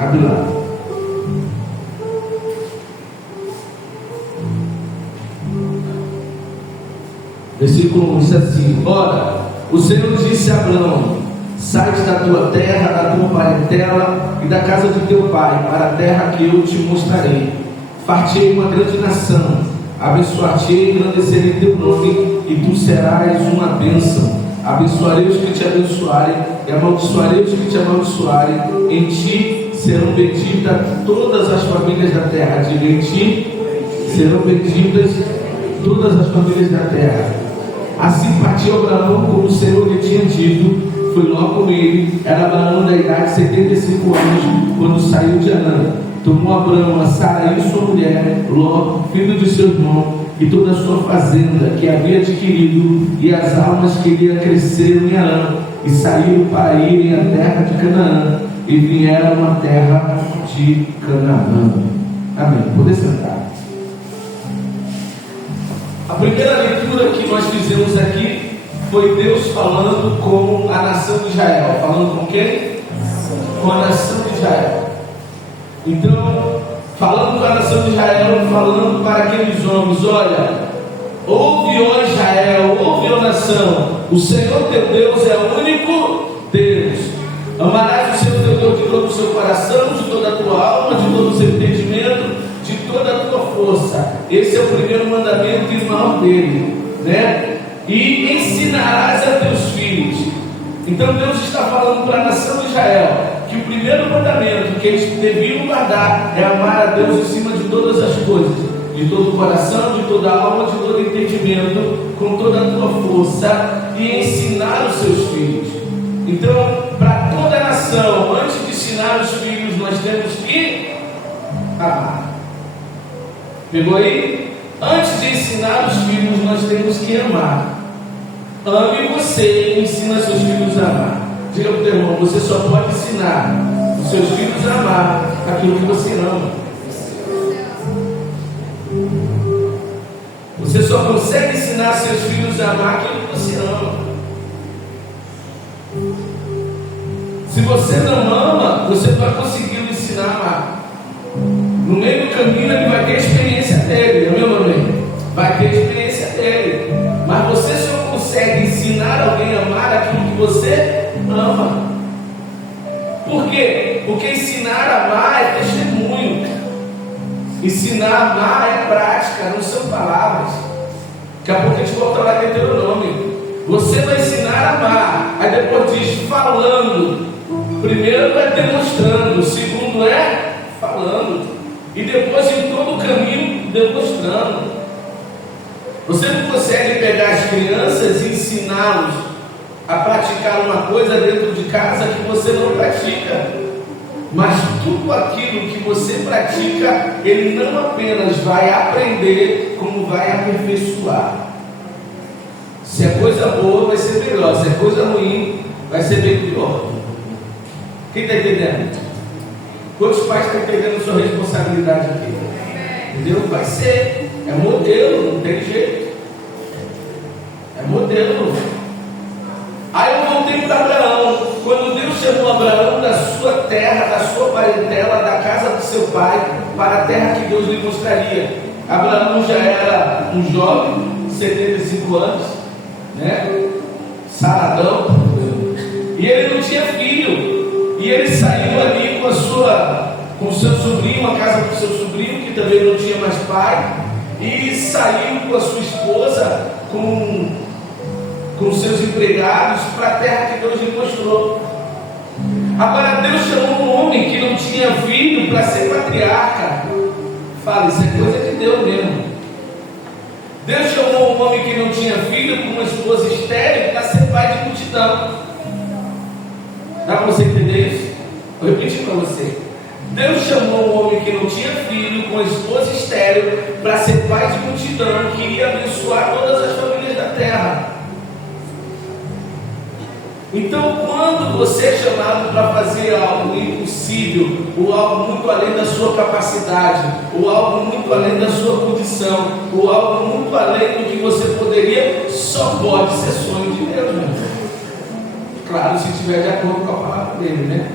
Abre lá. Versículo 1 diz assim: ora, o Senhor disse a Abraão: sai da tua terra, da tua parentela e da casa de teu pai, para a terra que eu te mostrarei. Far-te-ei uma grande nação, abençoar-te-ei e engrandecerei teu nome, e tu serás uma bênção. Abençoarei os que te abençoarem, e amaldiçoarei os que te amaldiçoarem. Em ti serão benditas todas as famílias da terra. Diga: em ti serão benditas todas as famílias da terra. Assim partiu Abraão, como o Senhor lhe tinha dito. Foi logo com ele. Era Abraão da idade de 75 anos, quando saiu de Harã. Tomou Abraão a Sarai, sua mulher, Ló, filho de seu irmão, e toda a sua fazenda que havia adquirido, e as almas que lhe cresceram em Harã, e saíram para irem à terra de Canaã, e vieram à terra de Canaã. Amém. Poder sentar. A primeira leitura que nós fizemos aqui foi Deus falando com a nação de Israel. Falando com quem? Com a nação de Israel. Então, falando com a nação de Israel, falando para aqueles homens: olha, ouve, ó Israel, ouve, ó nação, o Senhor teu Deus é o único Deus. Amarás o Senhor teu Deus de todo o seu coração, de toda a tua alma, de todo o seu entendimento, de toda a tua força. Esse é o primeiro mandamento e o maior dele, né? E ensinarás a teus filhos. Então Deus está falando para a nação de Israel que o primeiro mandamento que eles deviam guardar é amar a Deus em cima de todas as coisas, de todo o coração, de toda a alma, de todo o entendimento, com toda a tua força, e ensinar os seus filhos. Então, para toda a nação, antes de ensinar os filhos, nós temos que amar. Pegou aí? Antes de ensinar os filhos, nós temos que amar. Ame você e ensina seus filhos a amar. Diga para o teu irmão: você só pode ensinar os seus filhos a amar aquilo que você ama. Você só consegue ensinar seus filhos a amar aquilo que você ama. Se você não ama, você vai conseguir ensinar a amar. No meio do caminho ele vai ter a experiência dele, meu amém? Vai ter a experiência dele. Mas você só consegue ensinar alguém a amar aquilo que você ama. Por quê? Porque ensinar a amar é testemunho. Ensinar a amar é prática, não são palavras. Daqui a pouco a gente volta lá em Deuteronômio. Você vai ensinar a amar. Aí depois diz falando. Primeiro é demonstrando. O segundo é falando. E depois em todo o caminho demonstrando. Você não consegue pegar as crianças e ensiná-los a praticar uma coisa dentro de casa que você não pratica. Mas tudo aquilo que você pratica, ele não apenas vai aprender, como vai aperfeiçoar. Se é coisa boa, vai ser melhor. Se é coisa ruim, vai ser bem pior. Quem está entendendo? Quantos pais estão entendendo sua responsabilidade aqui? Entendeu? Vai ser. É modelo, não tem jeito. É modelo. Aí eu voltei para Abraão. Quando Deus chamou Abraão da sua terra, da sua parentela, da casa do seu pai, para a terra que Deus lhe mostraria. Abraão já era um jovem, 75 anos, né? Saradão. E ele não tinha filho. E ele saiu ali com o seu sobrinho, a casa do seu sobrinho, que também não tinha mais pai. E saiu com a sua esposa, com seus empregados, para a terra que Deus lhe mostrou. Agora Deus chamou um homem que não tinha filho para ser patriarca. Fala, isso é coisa de Deus mesmo. Deus chamou um homem que não tinha filho, com uma esposa estéril, para ser pai de multidão. Dá para você entender isso? Vou repetir para você. Deus chamou um homem que não tinha filho, com a esposa estéril, para ser pai de multidão, que iria abençoar todas as famílias da terra. Então, quando você é chamado para fazer algo impossível, ou algo muito além da sua capacidade, ou algo muito além da sua condição, ou algo muito além do que você poderia, só pode ser sonho de Deus, né? Claro, se estiver de acordo com a palavra dele, né?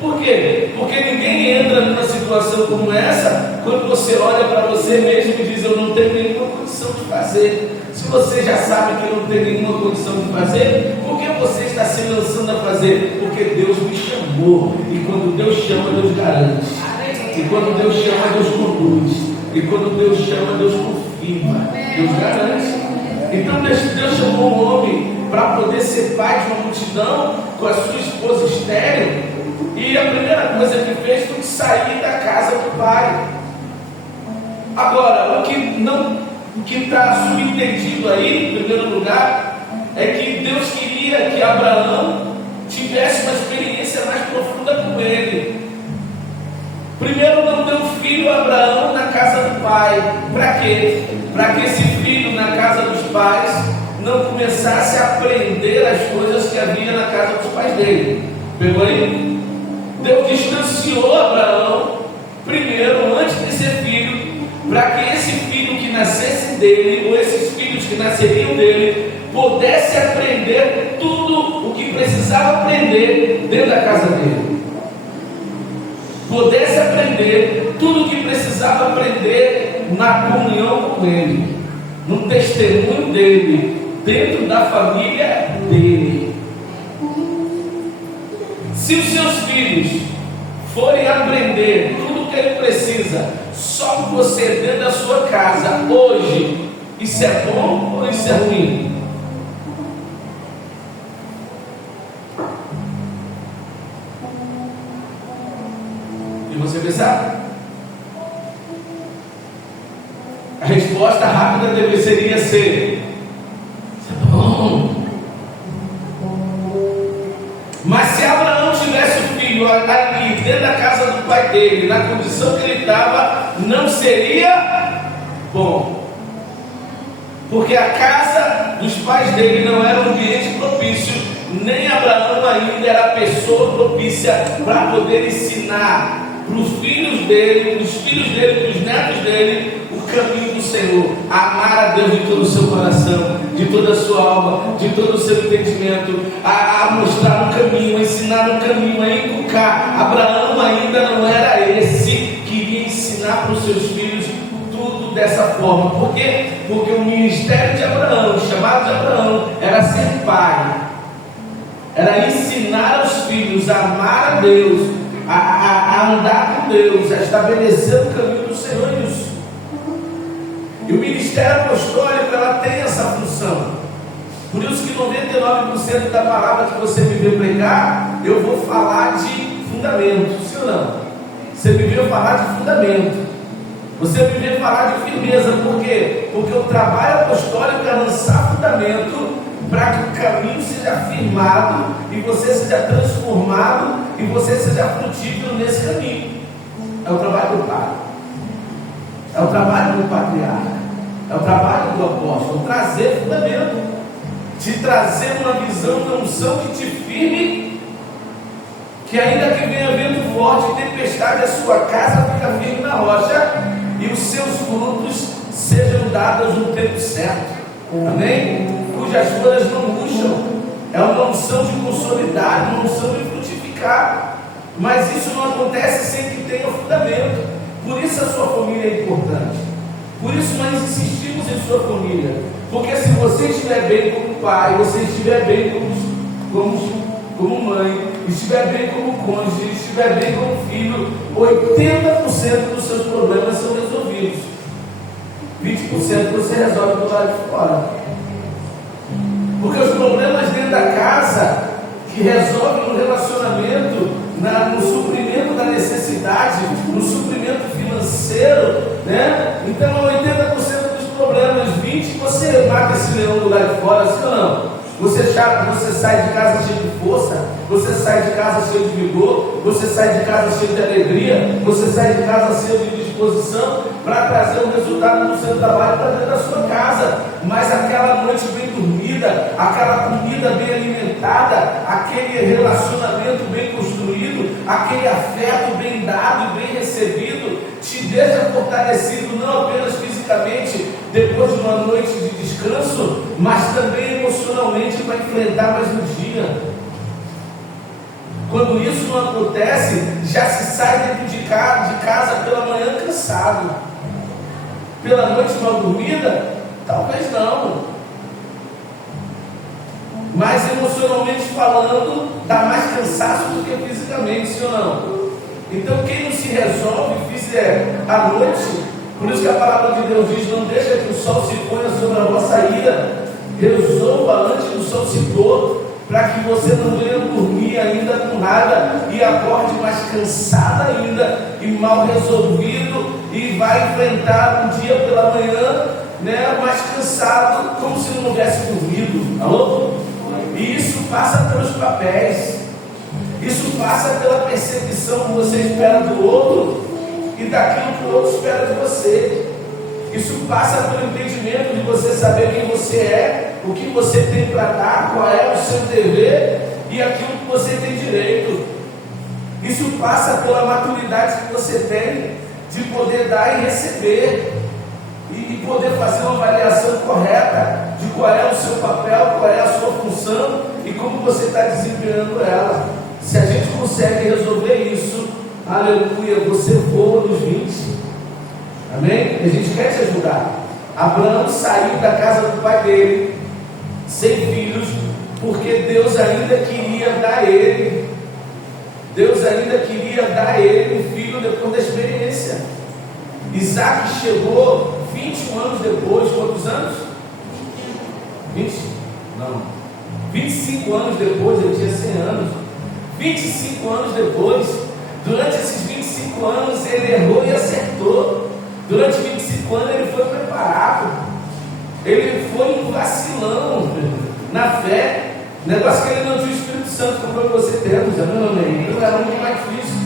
Por quê? Porque ninguém entra numa situação como essa quando você olha para você mesmo e diz: eu não tenho nenhuma condição de fazer. Se você já sabe que não tem nenhuma condição de fazer, por que você está se lançando a fazer? Porque Deus me chamou. E quando Deus chama, Deus garante. E quando Deus chama, Deus conduz. E quando Deus chama, Deus confirma. Deus garante. Então Deus chamou um homem para poder ser pai de uma multidão com a sua esposa estéril. E a primeira coisa que fez foi sair da casa do pai. Agora, o que está subentendido aí, em primeiro lugar, é que Deus queria que Abraão tivesse uma experiência mais profunda com ele. Primeiro, não deu filho a Abraão na casa do pai. Para quê? Para que esse filho na casa dos pais não começasse a aprender as coisas que havia na casa dos pais dele. Pegou aí? Deus distanciou Abraão primeiro, antes de ser filho, para que esse filho que nascesse dele, ou esses filhos que nasceriam dele, pudesse aprender tudo o que precisava aprender dentro da casa dele. Pudesse aprender tudo o que precisava aprender na comunhão com ele, no testemunho dele, dentro da família dele. Se os seus filhos forem aprender tudo o que ele precisa só com você dentro da sua casa hoje, isso é bom ou isso é ruim? E você pensar? A resposta rápida deveria ser: isso é bom. Mas se Abraão tivesse o filho ali dentro da casa do pai dele, na condição que ele estava, não seria bom. Porque a casa dos pais dele não era um ambiente propício, nem Abraão ainda era a pessoa propícia para poder ensinar para os filhos dele, para os netos dele, o caminho do Senhor, amar a Deus de todo o seu coração, de toda a sua alma, de todo o seu entendimento, a mostrar um caminho, a ensinar um caminho, a inculcar. Abraão ainda não era esse que iria ensinar para os seus filhos tudo dessa forma. Por quê? Porque o ministério de Abraão, o chamado de Abraão, era ser pai, era ensinar aos filhos a amar a Deus, a andar com Deus, a estabelecer o caminho do Senhor. E o ministério apostólico, ela tem essa função. Por isso que 99% da palavra que você me viu pregar, eu vou falar de fundamento, sim ou não? Você me viu falar de fundamento, você me viu falar de firmeza. Por quê? Porque o trabalho apostólico é lançar fundamento para que o caminho seja firmado e você seja transformado e você seja frutífero nesse caminho. É o trabalho do pai, é o trabalho do patriarca, é o trabalho do apóstolo, trazer fundamento, te trazer uma visão, uma unção que te firme, que ainda que venha vento forte e tempestade, a sua casa fica firme na rocha e os seus frutos sejam dados no tempo certo. Amém? Cujas folhas não murcham. É uma unção de consolidar, uma unção de frutificar. Mas isso não acontece sem que tenha fundamento. Por isso a sua família é importante. Por isso nós insistimos em sua família. Porque se você estiver bem como pai, você estiver bem como mãe, estiver bem como cônjuge, estiver bem como filho, 80% dos seus problemas são resolvidos. 20% você resolve do lado de fora. Porque os problemas dentro da casa, que resolvem no relacionamento, no suprimento da necessidade, no suprimento financeiro, né? Então 80% dos problemas, 20% você mata esse leão do lado de fora, sim ou não? Você sai de casa cheio de força, você sai de casa cheio de vigor, você sai de casa cheio de alegria, você sai de casa cheio de disposição para trazer o resultado do seu trabalho para dentro da sua casa. Mas aquela noite bem dormida, aquela comida bem alimentada, aquele relacionamento bem construído, aquele afeto bem dado e bem recebido, te deixa fortalecido não apenas fisicamente depois de uma noite de descanso, mas também emocionalmente para enfrentar mais um dia. Quando isso não acontece, já se sai dentro de casa pela manhã cansado. Pela noite mal dormida? Talvez não. Mas emocionalmente falando, dá mais cansaço do que fisicamente, sim ou não? Então quem não se resolve fizer à noite, por isso que a palavra de Deus diz: não deixa que o sol se ponha sobre a vossa ira, resolva antes do sol se pôr, para que você não venha dormir ainda com nada e acorde mais cansado ainda e mal resolvido e vai enfrentar um dia pela manhã, né, mais cansado, como se não tivesse dormido. Alô? E isso passa pelos papéis, isso passa pela percepção que você espera do outro e daquilo que o outro espera de você. Isso passa pelo entendimento de você saber quem você é, o que você tem para dar, qual é o seu dever e aquilo que você tem direito. Isso passa pela maturidade que você tem de poder dar e receber e poder fazer uma avaliação correta de qual é o seu papel, qual é a sua função e como você está desempenhando ela. Se a gente consegue resolver isso, aleluia, você voa nos 20. Amém? A gente quer te ajudar. Abraão saiu da casa do pai dele, sem filhos, porque Deus ainda queria dar a ele. Deus ainda queria dar a ele um filho depois da experiência. Isaac chegou 21 anos depois. Quantos anos? 20? Não. 25 anos depois, ele tinha 100 anos. 25 anos depois, durante esses 25 anos, ele errou e acertou. Durante 25 anos ele foi preparado, ele foi um vacilão na fé, negócio que ele não tinha o Espírito Santo como você temos, amém? Então era muito mais difícil.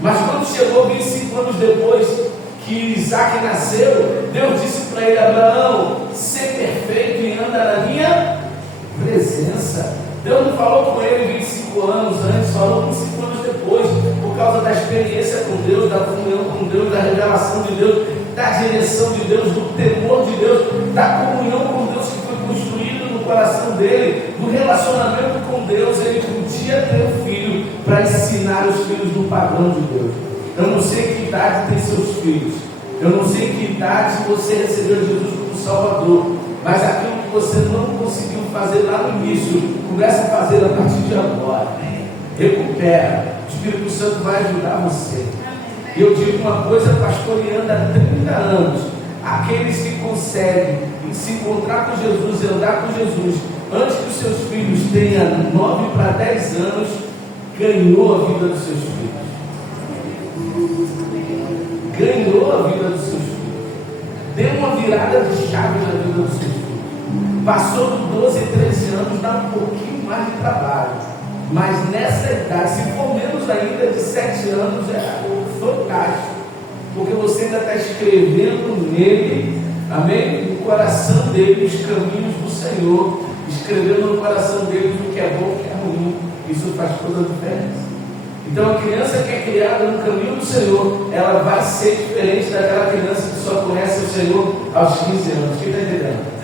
Mas quando chegou 25 anos depois que Isaac nasceu, Deus disse para ele: Abraão, ser perfeito e anda na minha presença. Deus não falou com ele 25 anos antes, falou 25 anos depois, por causa da experiência com Deus, da comunhão com Deus, da revelação de Deus, da direção de Deus, do temor de Deus, da comunhão com Deus que foi construído no coração dele, do relacionamento com Deus. Ele podia ter um filho para ensinar os filhos do padrão de Deus. Eu não sei que idade tem seus filhos, eu não sei que idade você recebeu Jesus como Salvador, mas aquilo que você não conseguiu fazer lá no início, comece a fazer a partir de agora. Recupera, o Espírito Santo vai ajudar você. E eu digo uma coisa, pastoreando há 30 anos: aqueles que conseguem se encontrar com Jesus e andar com Jesus antes que os seus filhos tenham 9 para 10 anos, ganhou a vida dos seus filhos. Ganhou a vida dos seus filhos. Deu uma virada de chave na vida dos seus filhos. Passou de 12, 13 anos, dá um pouquinho mais de trabalho. Mas nessa idade, se for menos ainda de 7 anos, é fantástico. Porque você ainda está escrevendo nele, amém? No coração dele os caminhos do Senhor. Escrevendo no coração dele o que é bom, o que é ruim. Isso faz toda a diferença. Então a criança que é criada no caminho do Senhor, ela vai ser diferente daquela criança que só conhece o Senhor aos 15 anos. Quem está entendendo?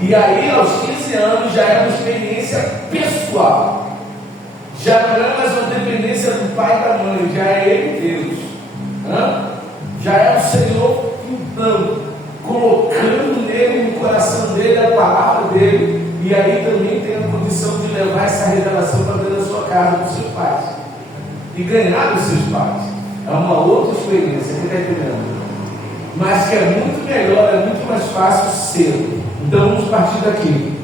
E aí, aos 15 anos, já é uma experiência pessoal. Já não é mais uma dependência do pai e da mãe, já é ele Deus. Já é o Senhor pintando, colocando nele, no coração dele, a palavra dele. E aí também tem a condição de levar essa revelação para dentro da sua casa, dos seus pais. E ganhar dos seus pais. É uma outra experiência, que está entendendo? Mas que é muito melhor, é muito mais fácil cedo. Então vamos partir daqui.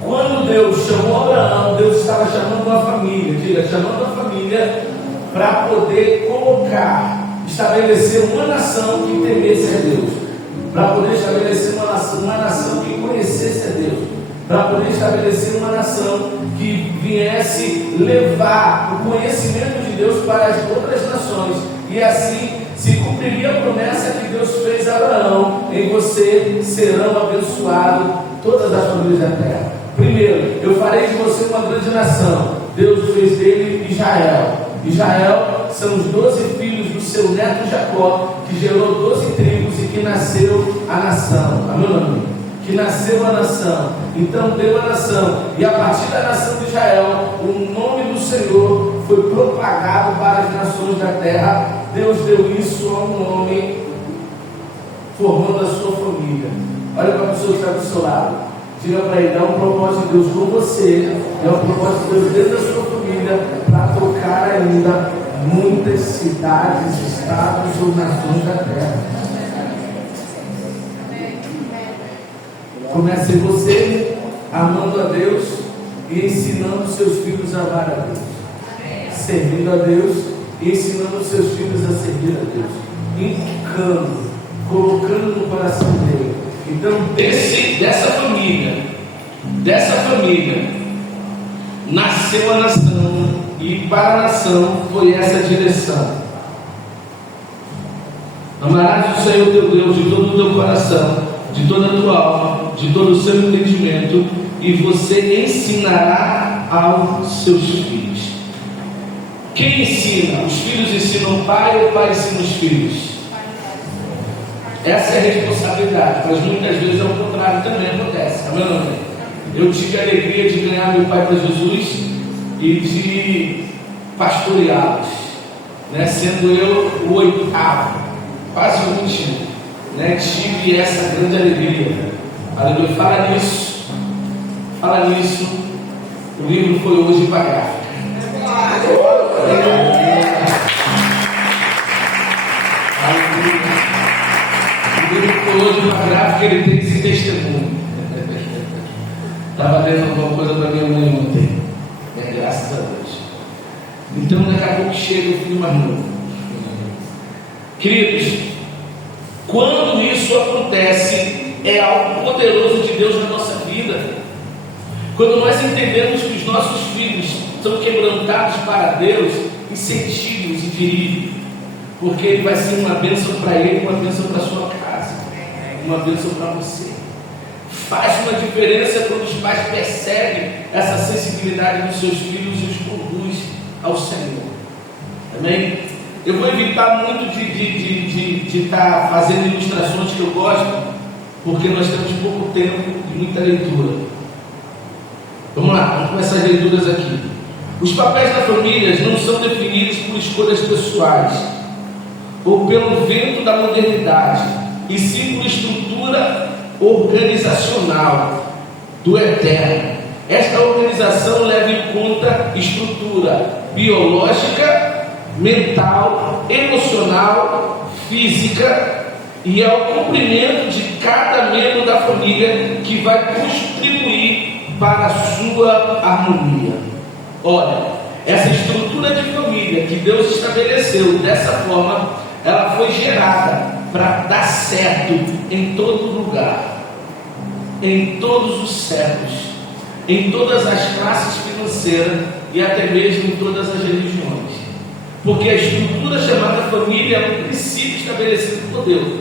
Quando Deus chamou Abraão, Deus estava chamando uma família, diga, chamando uma família para poder colocar, estabelecer uma nação que temesse a Deus, para poder estabelecer uma nação que conhecesse a Deus, para poder estabelecer uma nação que viesse levar o conhecimento de Deus para as outras nações, e assim se cumpriria a promessa que Deus fez a Abraão: em você serão abençoadas todas as famílias da terra. Primeiro, eu farei de você uma grande nação. Deus fez dele Israel. Israel são os 12 filhos do seu neto Jacó, que gerou 12 tribos e que nasceu a nação. Amém? que nasceu a nação, então deu a nação, e a partir da nação de Israel, o nome do Senhor foi propagado para as nações da terra. Deus deu isso a um homem, formando a sua família. Olha para a pessoa que está do seu lado, diga para ele: é um propósito de Deus com você, é um propósito de Deus dentro da sua família, para tocar ainda muitas cidades, estados ou nações da terra. Comece você amando a Deus e ensinando seus filhos a amar a Deus, servindo a Deus e ensinando seus filhos a servir a Deus, indicando, colocando no coração dele. Então, dessa família nasceu a nação, e para a nação foi essa a direção: amarás o Senhor teu Deus de todo o teu coração, de toda a tua alma, de todo o seu entendimento, e você ensinará aos seus filhos. Quem ensina? Os filhos ensinam o pai ou o pai ensina os filhos? Essa é a responsabilidade, mas muitas vezes é o contrário também acontece. Amém, amém? Eu tive a alegria de ganhar meu pai para Jesus e de pastoreá-los, né? Sendo eu o 8º, quase o último, né? Tive essa grande alegria. Aleluia. Fala nisso. O livro foi hoje para a gráfica. O livro foi hoje para a gráfica, ele tem esse testemunho. Estava lendo alguma coisa para minha mãe ontem. Graças a Deus. Então daqui a pouco chega o filho mais novo. Queridos, quando isso acontece, é algo poderoso de Deus na nossa vida. Quando nós entendemos que os nossos filhos são quebrantados para Deus, incentive-os e dirige, porque ele vai ser uma bênção para ele, uma bênção para a sua casa, uma bênção para você. Faz uma diferença quando os pais percebem essa sensibilidade dos seus filhos e os conduz ao Senhor. Amém? Eu vou evitar muito de estar fazendo ilustrações que eu gosto, porque nós temos pouco tempo e muita leitura. Vamos lá, vamos começar as leituras aqui. Os papéis da família não são definidos por escolhas pessoais ou pelo vento da modernidade, e sim por estrutura organizacional do eterno. Esta organização leva em conta estrutura biológica, mental, emocional, física, e é o cumprimento de cada membro da família que vai contribuir para a sua harmonia. Olha, essa estrutura de família que Deus estabeleceu dessa forma, ela foi gerada para dar certo em todo lugar, em todos os séculos, em todas as classes financeiras e até mesmo em todas as religiões, porque a estrutura chamada família é um princípio estabelecido por Deus.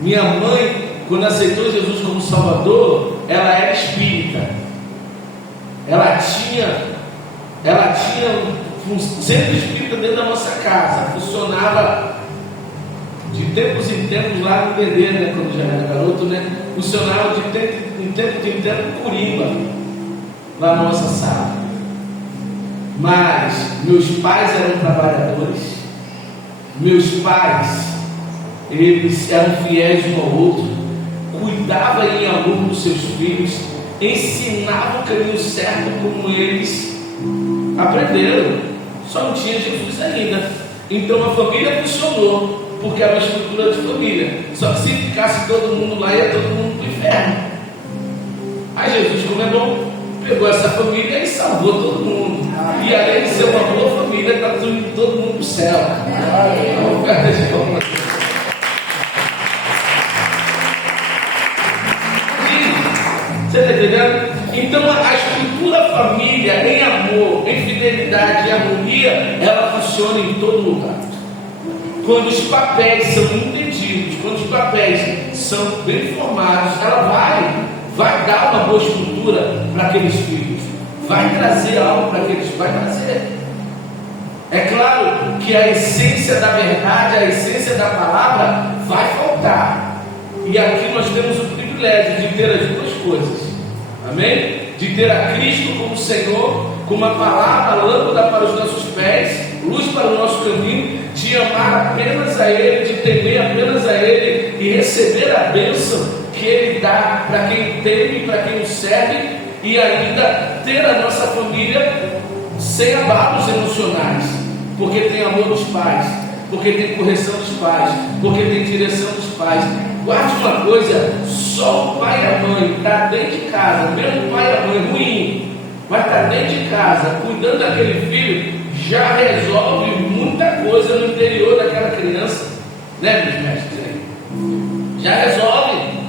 Minha mãe, quando aceitou Jesus como Salvador, ela era espírita, ela tinha um centro espírita dentro da nossa casa, funcionava de tempos em tempos lá no Dedê, né, quando já era garoto, né, funcionava de tempo em tempo Curimba, lá na nossa sala. Mas meus pais eram trabalhadores, meus pais, eles eram fiéis um ao outro, cuidavam em amor dos seus filhos, ensinavam o caminho certo como eles aprenderam, só não tinha Jesus ainda. Então a família funcionou, porque era uma estrutura de família. Só que se ficasse todo mundo lá, ia todo mundo para o inferno. Aí Jesus, como é bom, pegou essa família e salvou todo mundo. E além de ser uma boa família, está indo todo mundo para o céu. Uma oferta de palmas. Você está entendendo? Então a estrutura família, em amor, em fidelidade e harmonia, ela funciona em todo lugar. Quando os papéis são entendidos, quando os papéis são bem formados, ela vai dar uma boa estrutura para aqueles filhos, vai trazer algo para aqueles, vai trazer. É claro que a essência da verdade, a essência da palavra vai faltar, E aqui nós temos o privilégio de ter as duas coisas. Amém? De ter a Cristo como Senhor, como a palavra, lâmpada para os nossos pés, luz para o nosso caminho, de amar apenas a Ele, de temer apenas a Ele e receber a bênção que Ele dá para quem teme, para quem o serve, e ainda ter a nossa família sem abalos emocionais, porque tem amor dos pais, porque tem correção dos pais, porque tem direção dos pais. Guarde uma coisa: só o pai e a mãe está dentro de casa, mesmo o pai e a mãe ruim, mas está dentro de casa cuidando daquele filho, já resolve muita coisa no interior daquela criança, né, meus mestres aí? Já resolve.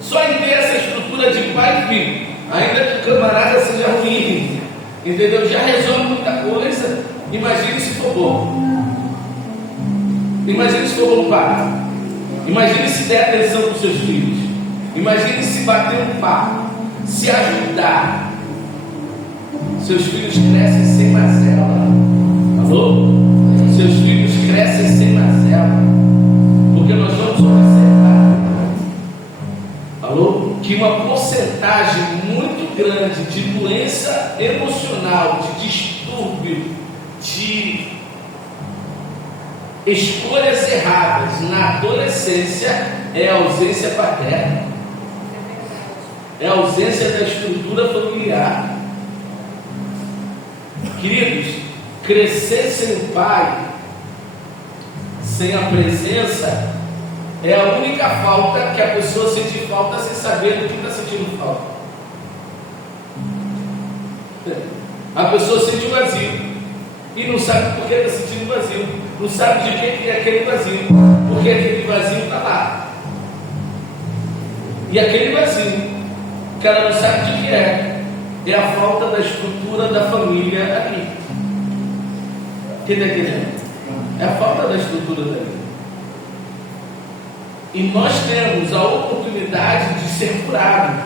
Só em ter essa estrutura de pai e filho, ainda que o camarada seja ruim, entendeu? Já resolve muita coisa. Imagine se for bom. Imagine se for bom pai. Imagine se der atenção para os seus filhos. Imagine se bater um papo, se ajudar. Seus filhos crescem sem mazela. Alô? Seus filhos crescem sem mazela. Porque nós vamos observar, alô? Que uma porcentagem muito grande de doença emocional, de distúrbio, de escolhas erradas na adolescência é a ausência paterna, é a ausência da estrutura familiar. Queridos, crescer sem o pai, sem a presença, é a única falta que a pessoa sente falta sem saber do que está sentindo falta. A pessoa sente um vazio e não sabe por que está sentindo vazio, não sabe de que é aquele vazio, porque aquele vazio está lá. E aquele vazio, que ela não sabe de que é a falta da estrutura da família aqui. Quem está entendendo? É a falta da estrutura dali. E nós temos a oportunidade de ser curado,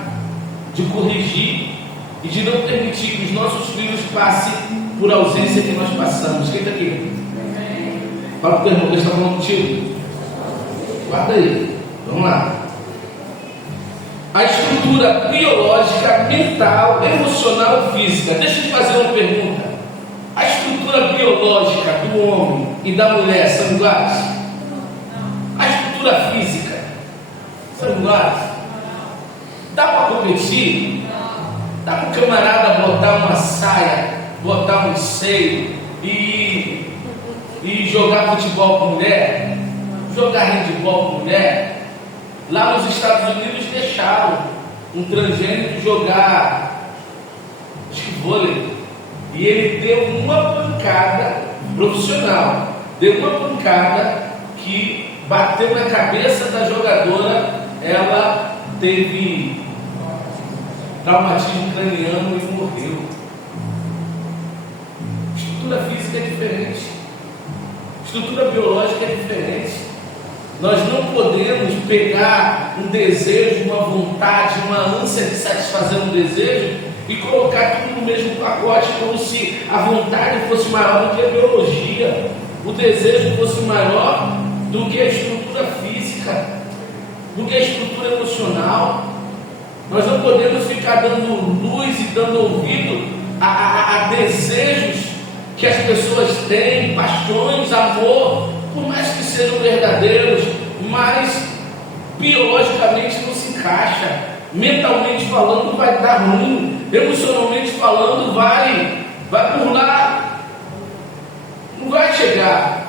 de corrigir e de não permitir que os nossos filhos passem por ausência que nós passamos. Quem está aqui? Fala para o teu irmão, ele está falando contigo. Guarda aí. Vamos lá. A estrutura biológica, mental, emocional e física. Deixa eu te fazer uma pergunta. A estrutura biológica do homem e da mulher são iguais? A estrutura física são iguais? Dá para competir? Dá para o camarada botar uma saia, botar um seio e jogar futebol com mulher? Jogar handebol com mulher? Lá nos Estados Unidos deixaram um transgênero jogar vôlei, e ele deu uma pancada profissional, deu uma pancada que bateu na cabeça da jogadora, ela teve traumatismo craniano e morreu. Estrutura física é diferente, estrutura biológica é diferente. Nós não podemos pegar um desejo, uma vontade, uma ânsia de satisfazer um desejo e colocar tudo no mesmo pacote, como se a vontade fosse maior do que a biologia, o desejo fosse maior do que a estrutura física, do que a estrutura emocional. Nós não podemos ficar dando luz e dando ouvido a desejos que as pessoas têm, paixões, amor, por mais que sejam verdadeiros, mas biologicamente não se encaixa, mentalmente falando vai dar ruim, emocionalmente falando vai por lá, não vai chegar,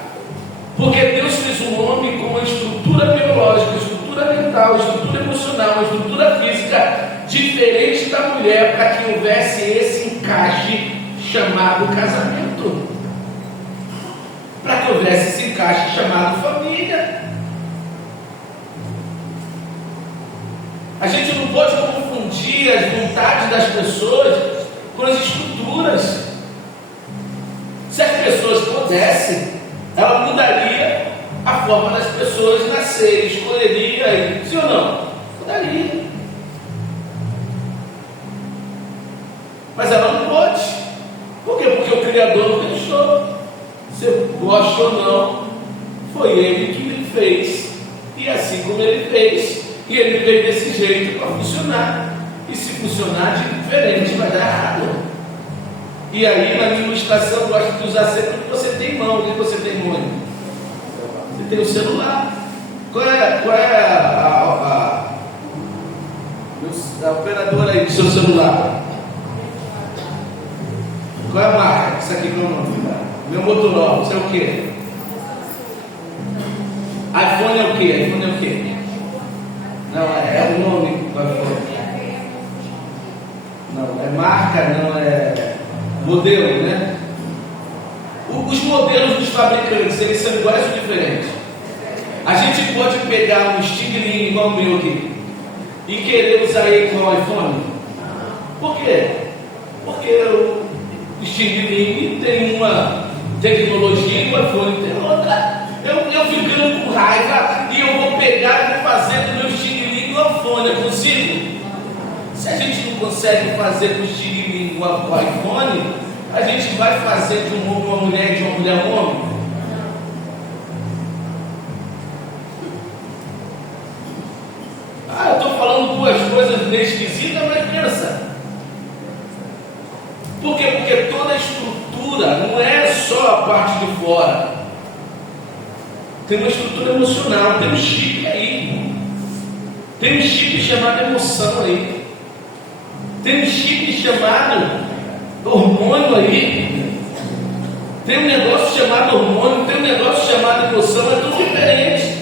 porque Deus fez o homem com uma estrutura biológica, estrutura mental, estrutura emocional, estrutura física diferente da mulher, para que houvesse esse encaixe chamado casamento, para que houvesse esse encaixe chamado família. A gente não pode confundir as vontades das pessoas com as estruturas. Se as pessoas pudessem, ela mudaria a forma das pessoas nascerem, escolheria, sim ou não? Mudaria. Mas ela não pode. Por quê? Porque o Criador não deixou. Se gosta ou não, foi Ele que me fez. E assim como Ele fez, E ele veio desse jeito para funcionar. E se funcionar de diferente, vai dar errado. E aí, na minha ilustração, eu gosto de usar sempre o que você tem em mão. O que você tem em mão? Você tem o celular. Qual é a operadora aí do seu celular? Qual é a marca? Isso aqui que é o nome. Meu Motorola, isso é o quê? iPhone é o quê? iPhone é o quê? Não, é o nome do iPhone. Não, é marca, não é modelo, né? Os modelos dos fabricantes, eles são iguais ou diferentes? A gente pode pegar um Stingling igual o meu aqui e querer usar ele com o iPhone? Por quê? Porque o Stingling tem uma tecnologia e o iPhone tem outra. Eu ficando com raiva e eu vou pegar e vou fazer do meu Stingling o iPhone. É possível? Se a gente não consegue fazer do Stingling o iPhone, a gente vai fazer de um homem uma mulher, de uma mulher um homem? Eu estou falando duas coisas meio esquisitas, mas pensa. Por quê? Porque toda a estrutura não é só a parte de fora. Tem uma estrutura emocional, tem um chip aí. Tem um chip chamado emoção aí. Tem um chip chamado hormônio aí. Tem um negócio chamado hormônio, tem um negócio chamado emoção, é tudo diferente.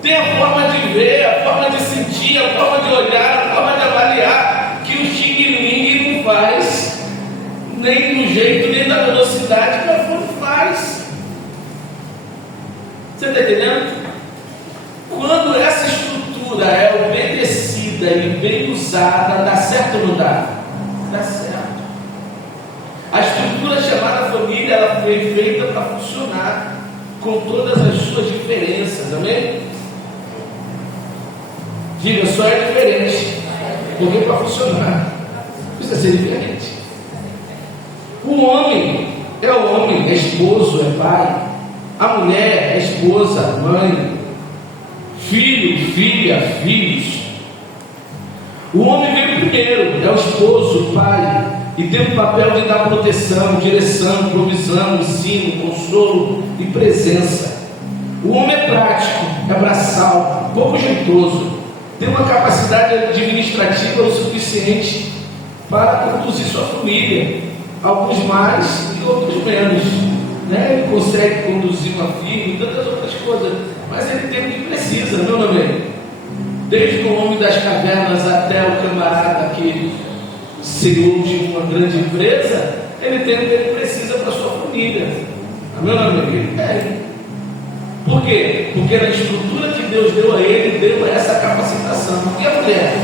Tem a forma de ver, a forma de sentir, a forma de olhar, a forma de avaliar, que o Xing-Ling não faz, nem do jeito, nem da velocidade que o iPhone faz. Você está entendendo? Quando essa estrutura é obedecida e bem usada, dá certo ou não dá? Dá certo. A estrutura chamada família, ela foi feita para funcionar com todas as suas diferenças, amém? Diga, só é diferente, porque para funcionar precisa ser diferente. O homem é homem, é esposo, é pai. A mulher é esposa, mãe. Filho, filha, filhos. O homem veio primeiro, é o esposo, o pai, e tem o papel de dar proteção, direção, provisão, ensino, consolo e presença. O homem é prático, é braçal, pouco jeitoso, tem uma capacidade administrativa o suficiente para conduzir sua família, alguns mais e outros menos, né? Ele consegue conduzir uma firma e tantas outras coisas, mas ele tem o que precisa, meu nome. Desde o homem das cavernas até o camarada que CEO de uma grande empresa, ele tem o que ele precisa para sua família. Meu nome é. Por quê? Porque na estrutura que Deus deu a ele, deu essa capacitação. E a mulher?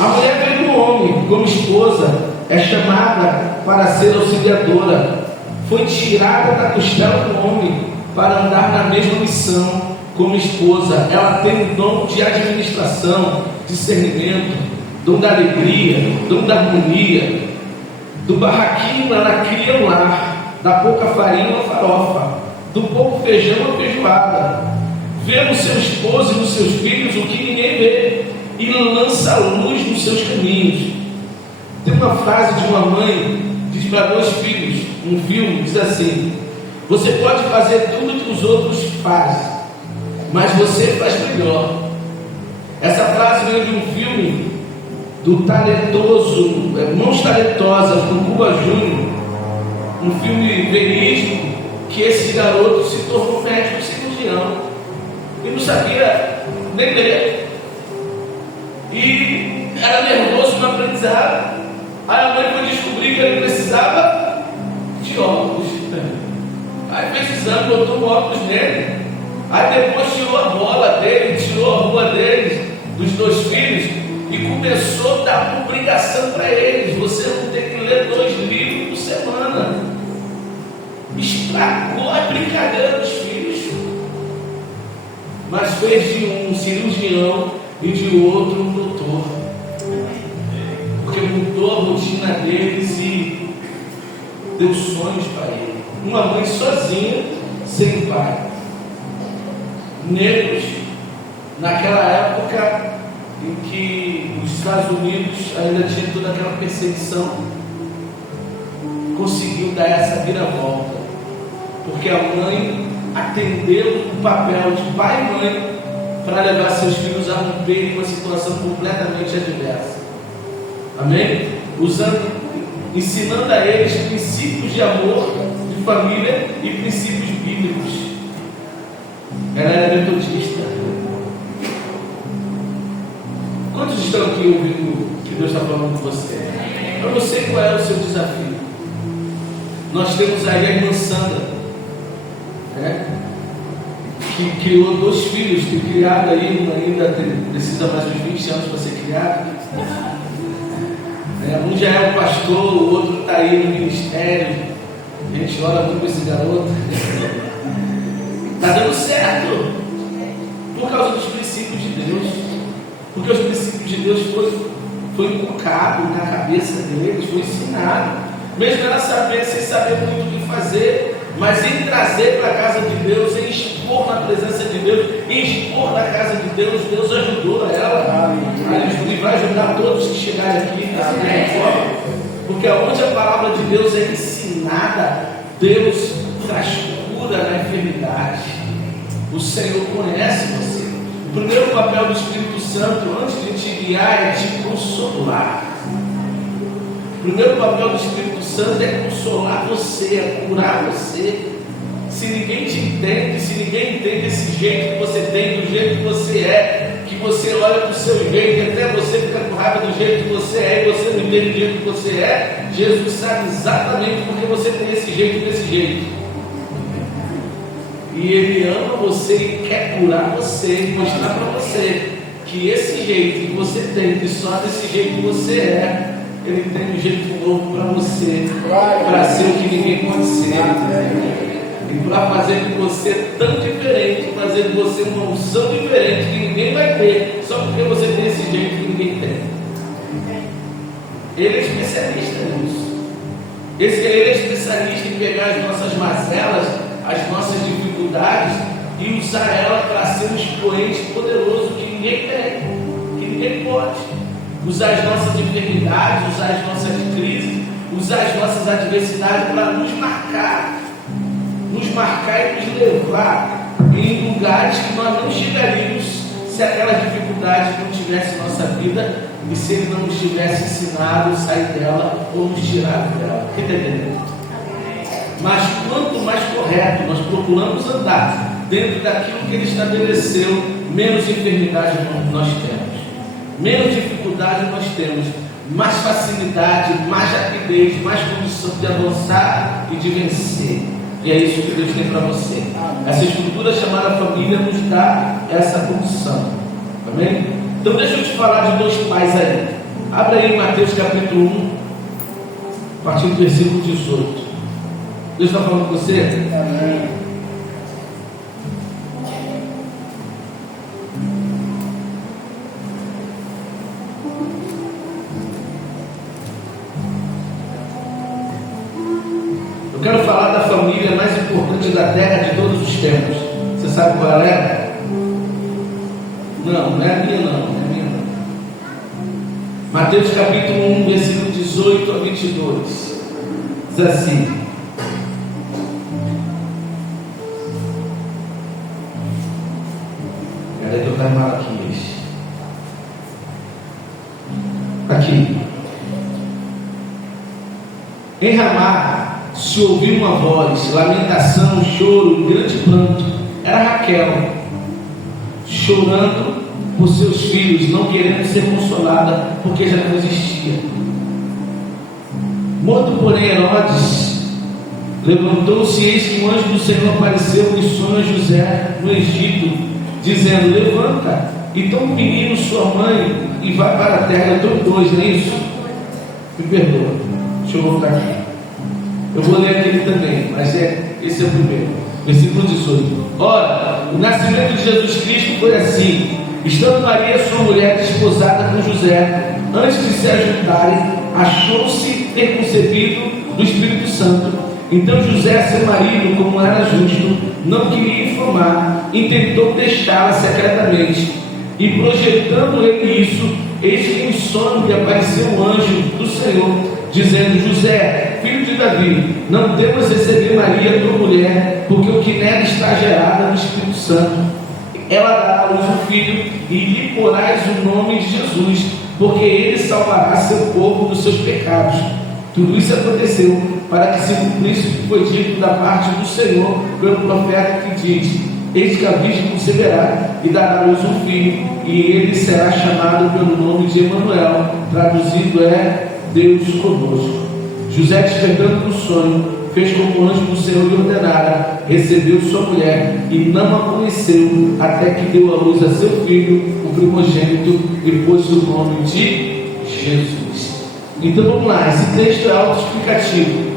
A mulher veio do homem, como esposa, é chamada para ser auxiliadora. Foi tirada da costela do homem para andar na mesma missão como esposa. Ela tem o dom de administração, discernimento, dom da alegria, dom da harmonia. Do barraquinho ela cria um lar, da pouca farinha uma farofa, do pouco feijão a feijoada. Vê no seu esposo e nos seus filhos o que ninguém vê, e lança luz nos seus caminhos. Tem uma frase de uma mãe, diz para 2 filhos, um filme, diz assim: você pode fazer tudo que os outros fazem, mas você faz melhor. Essa frase veio de um filme do talentoso, Mãos Talentosas, do Cuba Júnior, um filme verídico, que esse garoto se tornou médico cirurgião e não sabia nem ler, e era nervoso no aprendizado. Aí a mãe foi descobrir que ele precisava de óculos. Aí fez exame, botou o óculos nele. Aí depois tirou a bola dele, tirou a rua deles, dos 2 filhos, e começou a dar obrigação para eles: você não tem que ler 2 livros por semana. Estragou a brincadeira dos filhos, mas fez de um cirurgião e de outro um doutor, porque mudou a rotina deles e deu sonhos para ele. Uma mãe sozinha, sem pai. Negros naquela época em que os Estados Unidos ainda tinha toda aquela perseguição, conseguiu dar essa viravolta, porque a mãe atendeu o papel de pai e mãe para levar seus filhos a romperem uma situação completamente adversa. Amém? Ensinando a eles princípios de amor, de família e princípios bíblicos. Ela era metodista. Quantos estão aqui ouvindo o que Deus está falando com você? Eu não sei qual é o seu desafio. Nós temos aí a irmã Sandra, né? Que criou 2 filhos, tem criado aí, ainda precisa mais uns 20 anos para ser criado. Um já é um pastor, o outro está aí no ministério. A gente ora muito com esse garoto. Está dando certo por causa dos princípios de Deus, porque os princípios de Deus foi inculcado na cabeça deles, foi ensinado, mesmo ela sem saber muito o que fazer, mas em trazer para a casa de Deus, em expor na presença de Deus, em expor na casa de Deus, Deus ajudou ela. Ele vai ajudar todos que chegarem aqui dessa forma, porque onde a palavra de Deus é ensinada, Deus traz cura na enfermidade. O Senhor conhece você. O primeiro papel do Espírito Santo, antes de te guiar, é te consolar. O primeiro papel do Espírito Santo é consolar você, é curar você. Se ninguém te entende, se ninguém entende esse jeito que você tem, do jeito que você é, que você olha do seu jeito, até você fica com raiva do jeito que você é, e você não entende do jeito que você é, Jesus sabe exatamente porque você tem esse jeito, desse jeito. E Ele ama você e quer curar você e mostrar para você que esse jeito que você tem, que só desse jeito que você é, Ele tem um jeito novo para você, para ser o que ninguém pode ser, e para fazer de você tão diferente, fazer de você uma unção diferente que ninguém vai ter, só porque você tem esse jeito que ninguém tem. Ele é especialista nisso. Ele é especialista em pegar as nossas mazelas, as nossas dificuldades e usar ela para ser um expoente poderoso que ninguém tem, que ninguém pode. Usar as nossas enfermidades, usar as nossas crises, usar as nossas adversidades para nos marcar e nos levar em lugares que nós não chegaríamos se aquelas dificuldades não tivessem em nossa vida e se Ele não nos tivesse ensinado a sair dela ou nos tirado dela. Entendeu? Mas quanto mais correto nós procuramos andar dentro daquilo que Ele estabeleceu, menos enfermidade nós temos, menos dificuldade nós temos, mais facilidade, mais rapidez, mais condição de avançar e de vencer. E é isso que Deus tem para você. Essa estrutura chamada família nos dá essa condição. Amém? Então deixa eu te falar de 2 pais aí. Abre aí Mateus capítulo 1, a partir do versículo 18. Deus está falando com você? Amém. Eu quero falar da família mais importante da terra de todos os tempos. Você sabe qual é? Não é a minha não. Mateus capítulo 1, versículo 18 a 22. Diz assim: Cadê que eu estou Malaquias? Aqui. Em Ramá se ouviu uma voz, lamentação, choro e grande pranto. Era Raquel, chorando por seus filhos, não querendo ser consolada, porque já não existia. Morto, porém, Herodes, levantou-se, eis que um anjo do Senhor apareceu em sonho a José no Egito, dizendo: levanta e toma o menino, sua mãe, e vai para a terra. Eu estou 2, não é isso? Me perdoa, deixa eu voltar aqui. Eu vou ler aquele também, mas esse é o primeiro. Versículo 18. Ora, o nascimento de Jesus Cristo foi assim: estando Maria, sua mulher, desposada com José, antes de se ajuntarem, achou-se ter concebido do Espírito Santo. Então José, seu marido, como era justo, não queria infamar, intentou deixá-la secretamente. E projetando ele isso, eis que em sonho lhe apareceu um anjo do Senhor, dizendo: José, filho de Davi, não temas receber Maria, tua mulher, porque o que nela está gerado no Espírito Santo. Ela dará à luz um filho, e lhe porás o nome de Jesus, porque ele salvará seu povo dos seus pecados. Tudo isso aconteceu para que se cumprisse o que foi dito da parte do Senhor pelo profeta, que diz: eis que a virgem conceberá e dará à luz um filho, e ele será chamado pelo nome de Emanuel, traduzido é Deus conosco. José, despertando do sonho, fez como o anjo do Senhor lhe ordenara, recebeu sua mulher e não a conheceu, até que deu à luz a seu filho, o primogênito, e pôs o nome de Jesus. Então vamos lá, esse texto é autoexplicativo.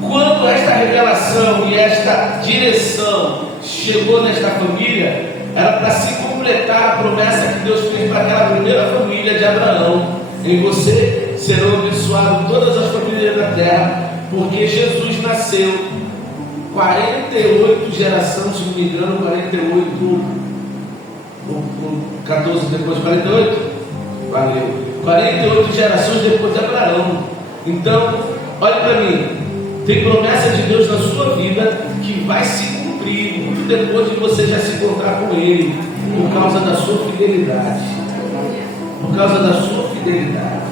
Quando esta revelação e esta direção chegou nesta família, era para se completar a promessa que Deus fez para aquela primeira família de Abraão: em você serão abençoadas todas as famílias da terra, porque Jesus nasceu 48 gerações, se não me engano, 48 ou 14 depois de 48? Valeu. 48 gerações depois de Abraão. Então, olha para mim, tem promessa de Deus na sua vida que vai se cumprir muito depois de você já se encontrar com Ele, por causa da sua fidelidade. Por causa da sua fidelidade.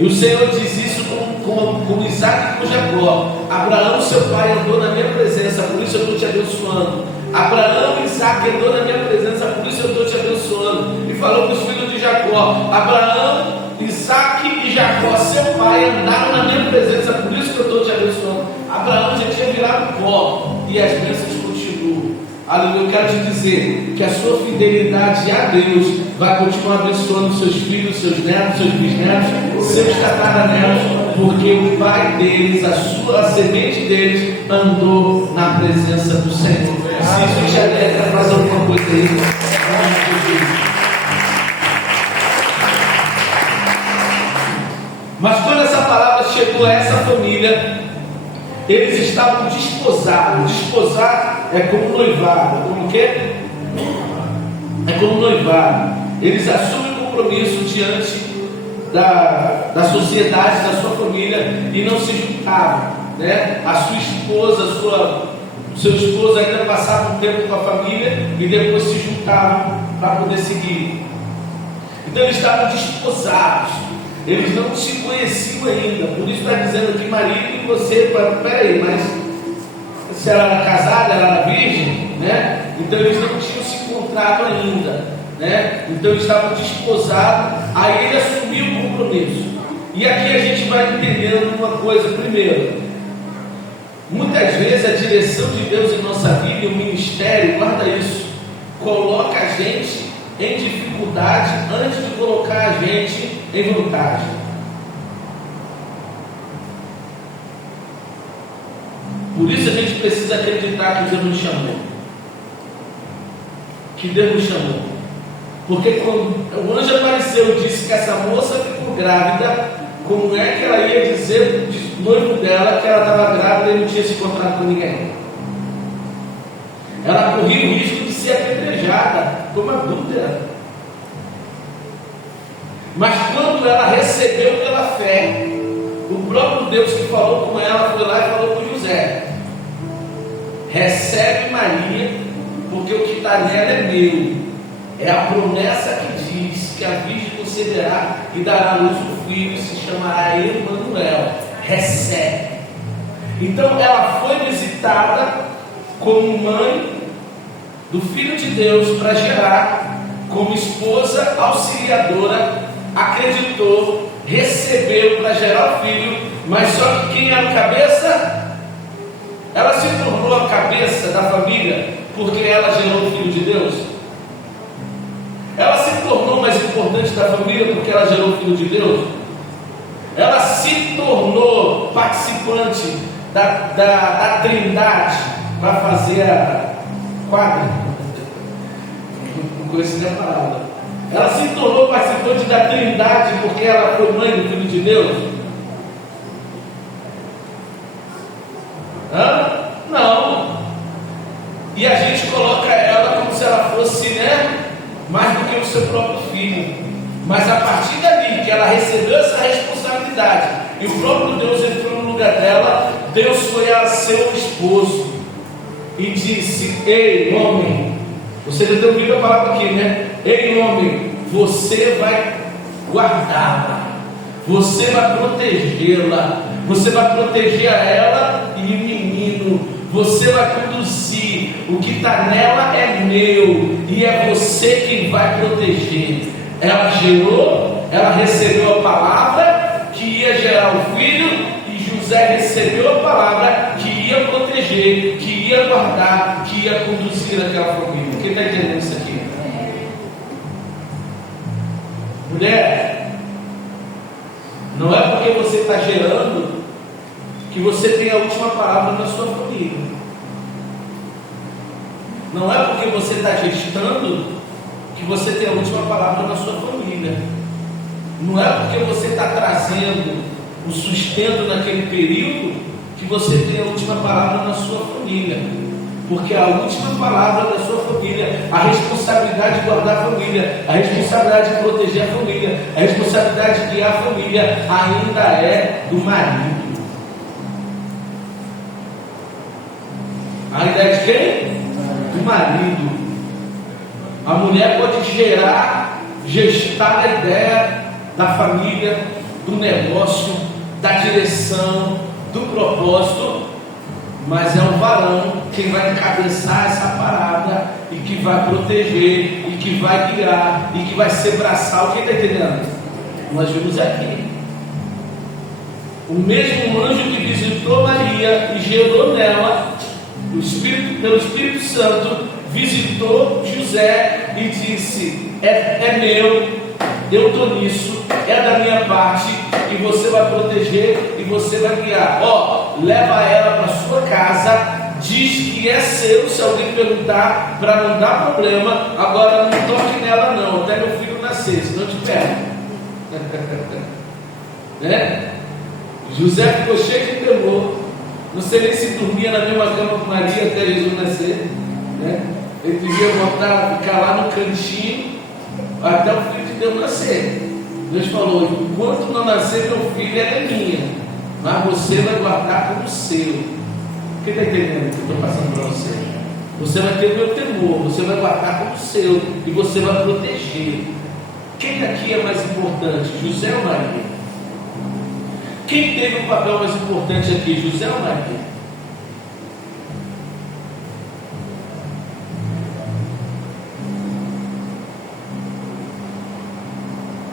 E o Senhor diz isso com Isaac e com Jacó: Abraão, seu pai, andou na minha presença, por isso eu estou te abençoando. Abraão e Isaac andou na minha presença, por isso eu estou te abençoando. E falou para os filhos de Jacó: Abraão, Isaac e Jacó, seu pai, andaram na minha presença, por isso que eu estou te abençoando. Abraão já tinha virado pó, e as bênçãos continuam. Aleluia. Eu quero te dizer que a sua fidelidade a Deus vai continuar abençoando seus filhos, seus netos, seus bisnetos, seus tataranetos, porque o pai deles, a semente deles, andou na presença do Senhor. Se isso já deve fazer alguma coisa aí, mas quando essa palavra chegou a essa família, eles estavam desposados. Desposar é como noivado. Como que? É como noivado. Eles assumem compromisso diante da sociedade, da sua família, e não se juntavam, né? A sua esposa, seu esposo ainda passava um tempo com a família e depois se juntavam para poder seguir. Então eles estavam desposados. Eles não se conheciam ainda. Por isso está dizendo que marido e você, peraí, mas se ela era casada, ela era virgem, né? Então eles não tinham se encontrado ainda, né? Então eles estavam desposados. Aí ele assumiu o compromisso. E aqui a gente vai entendendo uma coisa. Primeiro, muitas vezes a direção de Deus em nossa vida, o ministério, guarda isso, coloca a gente em dificuldade antes de colocar a gente em vantagem. Por isso a gente precisa acreditar que Deus nos chamou. Que Deus nos chamou. Porque quando o anjo apareceu e disse que essa moça ficou grávida, como é que ela ia dizer o noivo dela que ela estava grávida e não tinha se encontrado com ninguém? Ela corria o risco de ser apedrejada como adúltera. Mas quando ela recebeu pela fé, o próprio Deus que falou com ela foi lá e falou com José: recebe Maria, porque o que está nela é meu. É a promessa que diz que a virgem conceberá e dará à luz um filho, e se chamará Emanuel. Recebe. Então ela foi visitada como mãe do Filho de Deus para gerar, como esposa auxiliadora, acreditou, recebeu para gerar o filho. Mas só que quem era o cabeça? Ela se tornou a cabeça da família porque ela gerou o Filho de Deus? Ela se tornou mais importante da família porque ela gerou o Filho de Deus? Ela se tornou participante da Trindade para fazer a quadra? Não conheço nem a palavra. Ela se tornou participante da Trindade porque ela foi mãe do Filho de Deus? Não. E a gente coloca ela como se ela fosse, né, seu próprio filho. Mas a partir dali que ela recebeu essa responsabilidade e o próprio Deus entrou no lugar dela, Deus foi a seu esposo e disse: ei, homem, você já tem ouvido a palavra aqui, né? Ei, homem, você vai guardá-la, você vai protegê-la, você vai proteger a ela e o menino, você vai conduzir, o que está nela é meu e é você quem vai proteger. Ela gerou, ela recebeu a palavra que ia gerar o filho, e José recebeu a palavra que ia proteger, que ia guardar, que ia conduzir aquela família. Quem está entendendo isso aqui? Mulher, não é porque você está gerando que você tem a última palavra na sua família. Não é porque você está gestando que você tem a última palavra na sua família. Não é porque você está trazendo o sustento naquele período que você tem a última palavra na sua família. Porque a última palavra da sua família, a responsabilidade de guardar a família, a responsabilidade de proteger a família, a responsabilidade de guiar a família ainda é do marido. Ainda é de quem? Do marido. A mulher pode gestar a ideia da família, do negócio, da direção, do propósito, mas é o varão quem vai encabeçar essa parada e que vai proteger, e que vai guiar, e que vai ser braçal. Quem está entendendo? Nós vimos aqui o mesmo anjo que visitou Maria e gerou nela, pelo Espírito Santo, visitou José e disse: é meu, eu estou nisso, é da minha parte, e você vai proteger e você vai guiar. Leva ela para sua casa, diz que é seu, se alguém perguntar, para não dar problema. Agora não toque nela não, até meu filho nascer, senão eu te pego. Né? José ficou cheio de temor, não sei nem se dormia na mesma cama com Maria até Jesus nascer, né? Ele devia ficar lá no cantinho até o filho de Deus nascer. Deus falou: enquanto não nascer meu filho, ela é minha, mas você vai guardar como seu. Quem está entendendo o que eu estou passando para você? Você vai ter o meu temor, você vai guardar como seu e você vai proteger. Quem aqui é mais importante, José ou Maria? Quem teve um papel mais importante aqui, José ou Maria?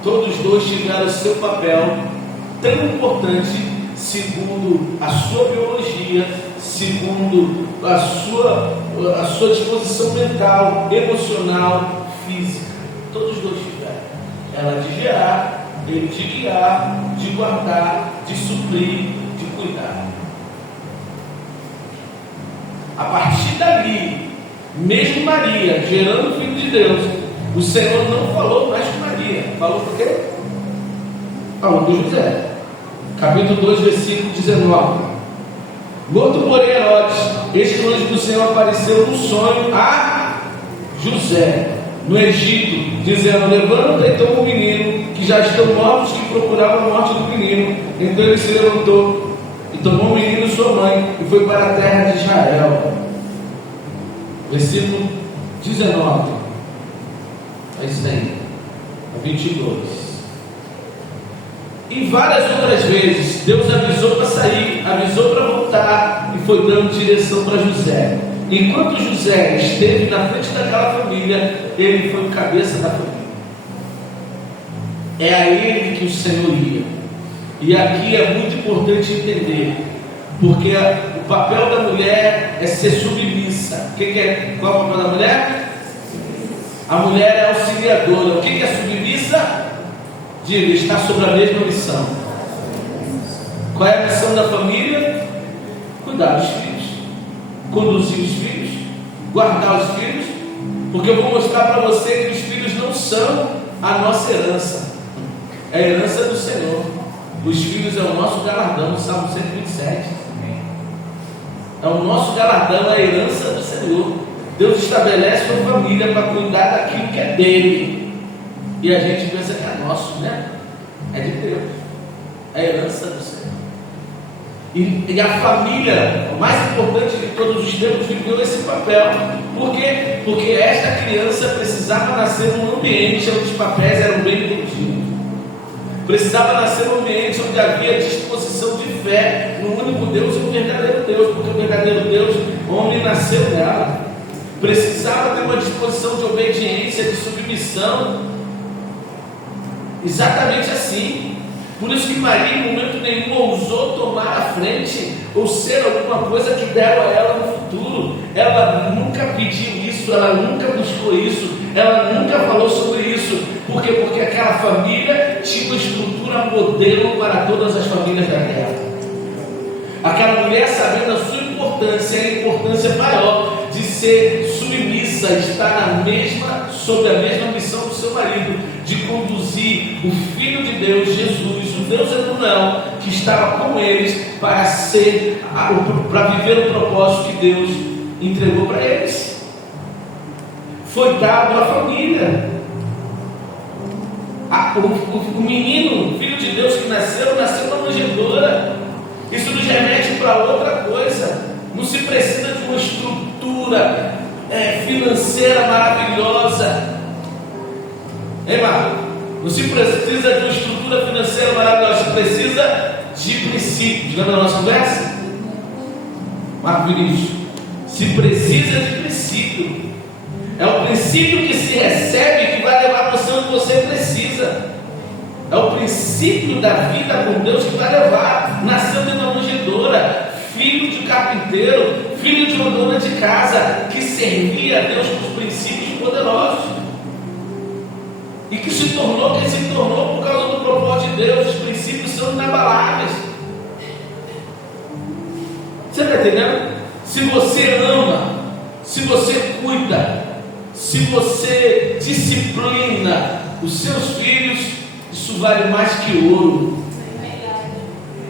Todos dois tiveram o seu papel tão importante, segundo a sua biologia, segundo a sua disposição mental, emocional, física. Todos dois tiveram. Ela de gerar, ele de guiar, de guardar, de suprir, de cuidar. A partir dali, mesmo Maria gerando o Filho de Deus, o Senhor não falou mais com Maria. Falou por quê? Falou com José. Capítulo 2, versículo 19. Outro, porém, Herodes, eis que o anjo do Senhor apareceu no sonho a José, no Egito, dizendo: levanta e toma o menino, que já estão mortos que procuravam a morte do menino. Então ele se levantou e tomou o menino e sua mãe e foi para a terra de Israel. Versículo 19. É isso aí, 22. E várias outras vezes Deus avisou para sair, avisou para voltar, e foi dando direção para José. Enquanto José esteve na frente daquela família, ele foi o cabeça da família. É a ele que o Senhor ia. E aqui é muito importante entender, porque o papel da mulher é ser submissa. Qual é o papel da mulher? A mulher é auxiliadora. O que é submissa? Diga, está sobre a mesma missão. Qual é a missão da família? Cuidar dos filhos, conduzir os filhos, guardar os filhos. Porque eu vou mostrar para você que os filhos não são a nossa herança, é a herança do Senhor. Os filhos é o nosso galardão, Salmo 127. É o nosso galardão, é a herança do Senhor. Deus estabelece uma família para cuidar daquilo que é dele. E a gente pensa que é nosso, né? É de Deus, é a herança do Senhor. E a família, o mais importante de todos os tempos, viveu esse papel. Por quê? Porque esta criança precisava nascer num ambiente onde os papéis eram bem divididos. Precisava nascer num ambiente onde havia disposição de fé no único Deus e no verdadeiro Deus, porque o verdadeiro Deus, o homem nasceu nela. Precisava ter uma disposição de obediência, de submissão. Exatamente assim. Por isso que Maria, em momento nenhum, ousou tomar a frente ou ser alguma coisa que deram a ela no futuro. Ela nunca pediu isso, ela nunca buscou isso, ela nunca falou sobre isso. Por quê? Porque aquela família tinha uma estrutura modelo para todas as famílias da terra. Aquela mulher, sabendo a sua importância, a importância maior de ser submissa, estar sob a mesma missão do seu marido, de conduzir o Filho de Deus, Jesus, o Deus Emanuel, que estava com eles para viver o propósito que Deus entregou para eles. Foi dado à família. O menino, filho de Deus que nasceu na manjedoura. Isso nos remete para outra coisa. Não se precisa de uma estrutura financeira maravilhosa. Ei, Marco? Não se precisa de uma estrutura financeira maravilhosa. Se precisa de princípios. Lembra da nossa conversa? Marco Vinícius. Se precisa de princípio. É o princípio que se recebe que vai levar você onde você precisa. É o princípio da vida com Deus que vai levar. Nasceu de uma manjedoura, filho de carpinteiro, filho de uma dona de casa, que servia a Deus com os princípios poderosos. E que se tornou quem se tornou por causa do propósito de Deus. Os princípios são inabaláveis. Você está entendendo? Se você ama, se você cuida, se você disciplina os seus filhos, isso vale mais que ouro.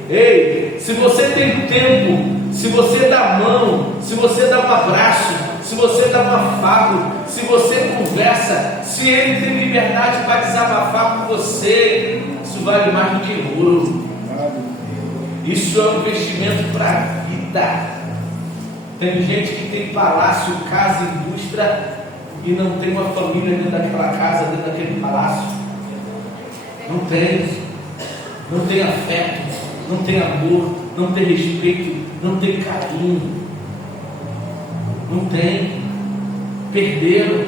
Ei, se você tem tempo, se você dá a mão, se você dá um abraço, se você dá um afago, se você conversa, se ele tem liberdade para desabafar com você, isso vale mais do que ouro. Isso é um investimento para a vida. Tem gente que tem palácio, casa, indústria e não tem uma família dentro daquela casa, dentro daquele palácio. Não tem afeto, não tem amor, não tem respeito, não tem carinho. Não tem. Perderam.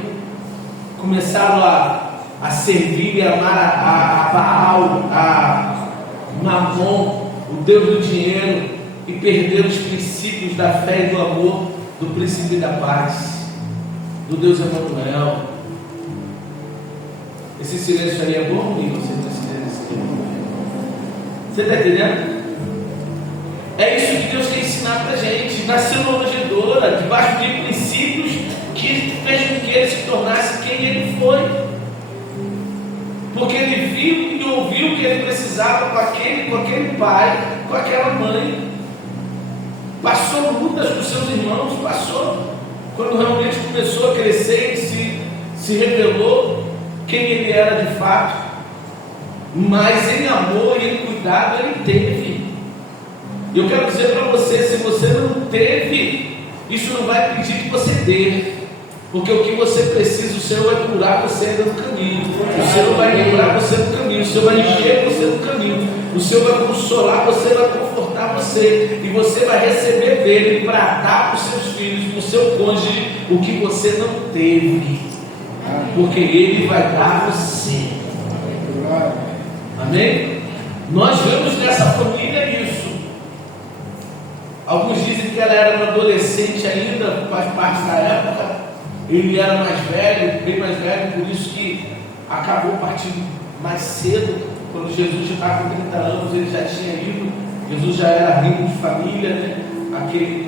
Começaram a servir e amar a Baal, a Mamon, o Deus do dinheiro, e perderam os princípios da fé e do amor, do princípio da paz, do Deus Emanuel. Esse silêncio aí é bom ou ruim? Você está Você está entendendo? É isso que Deus quer ensinar para a gente. Nasceu numa manjedoura, debaixo de princípios que fez com que ele se tornasse quem ele foi. Porque ele viu e ouviu que ele precisava com aquele pai, com aquela mãe. Passou lutas com seus irmãos, passou. Quando realmente começou a crescer e se revelou quem ele era de fato. Mas em amor e em cuidado ele teve. E eu quero dizer para você, se você não teve, isso não vai impedir que você dê. Porque o que você precisa, o Senhor vai curar você ainda no caminho. O Senhor vai lembrar você no caminho. O Senhor vai encher você no caminho. O Senhor vai consolar você, vai confortar você. E você vai receber dele para dar para os seus filhos, para o seu cônjuge, o que você não teve. Porque ele vai dar a você. Amém? Nós vemos nessa família isso. Alguns dizem que ela era uma adolescente ainda, faz parte da época. Ele era mais velho, bem mais velho, por isso que acabou partindo mais cedo. Quando Jesus já estava com 30 anos, ele já tinha ido. Jesus já era rico de família, né? Aquele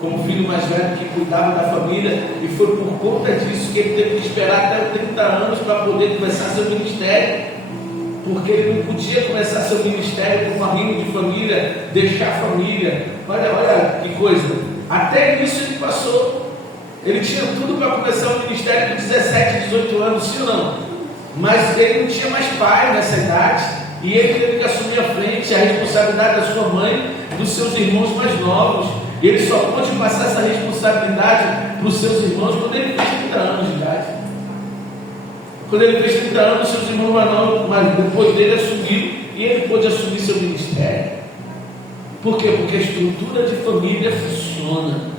como filho mais velho que cuidava da família. E foi por conta disso que ele teve que esperar até os 30 anos para poder começar seu ministério. Porque ele não podia começar seu ministério com uma rima de família, deixar a família. Olha que coisa. Até isso ele passou. Ele tinha tudo para começar o ministério com 17, 18 anos, sim ou não? Mas ele não tinha mais pai nessa idade, e ele teve que assumir a frente, a responsabilidade da sua mãe, dos seus irmãos mais novos. E ele só pôde passar essa responsabilidade para os seus irmãos quando ele fez 30 anos de idade. Quando ele fez 30 anos, seus irmãos mais novos, mas depois dele assumiu, e ele pôde assumir seu ministério. Por quê? Porque a estrutura de família funciona.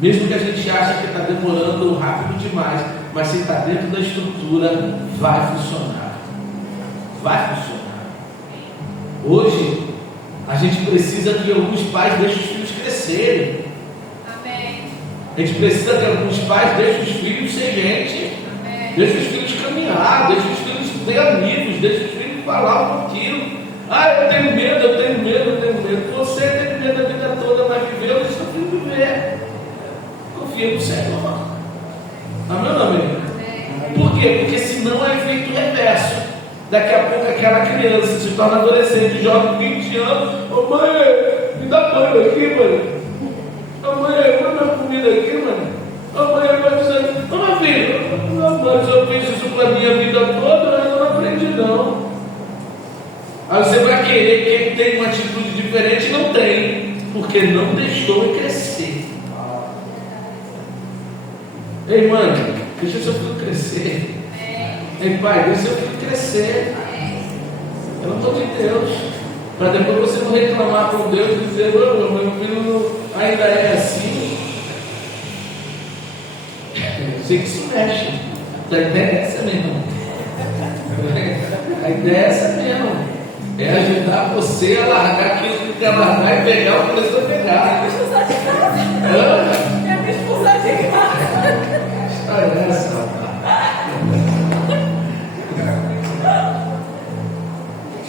Mesmo que a gente ache que está demorando rápido demais, mas se está dentro da estrutura, vai funcionar. Vai funcionar. Hoje, a gente precisa que alguns pais deixem os filhos crescerem. Amém. A gente precisa que alguns pais deixem os filhos ser gente. Amém. Deixem os filhos caminhar, deixem os filhos ter amigos, deixem os filhos falar um pouquinho. Eu tenho medo, eu tenho medo, eu tenho medo. Você tem medo a vida toda, vai viver, eu deixo o filho viver. Confia no Senhor. Amém ou amém? Por quê? Porque senão é efeito reverso. Daqui a pouco aquela criança se torna adolescente, jovem, 20 anos. Mãe, me dá banho aqui, mãe. Mãe, põe minha comida aqui, mãe. Mãe, vai dizer, meu filho, mas eu fiz isso para a minha vida toda, mas eu não aprendi não. Aí você vai querer que ele tenha uma atitude diferente, não tem, porque não deixou ele crescer. Ei, mãe, deixa seu filho crescer. Ei, pai, deixa seu filho crescer. Pelo amor de Deus. Para depois você não reclamar com Deus e dizer, meu filho ainda é assim. Sei que se mexe. A ideia é essa mesmo. A ideia é essa mesmo. É ajudar você a largar aquilo que quer largar e pegar o que começou a pegar. É me expulsar de casa. É me expulsar de casa. Olha essa.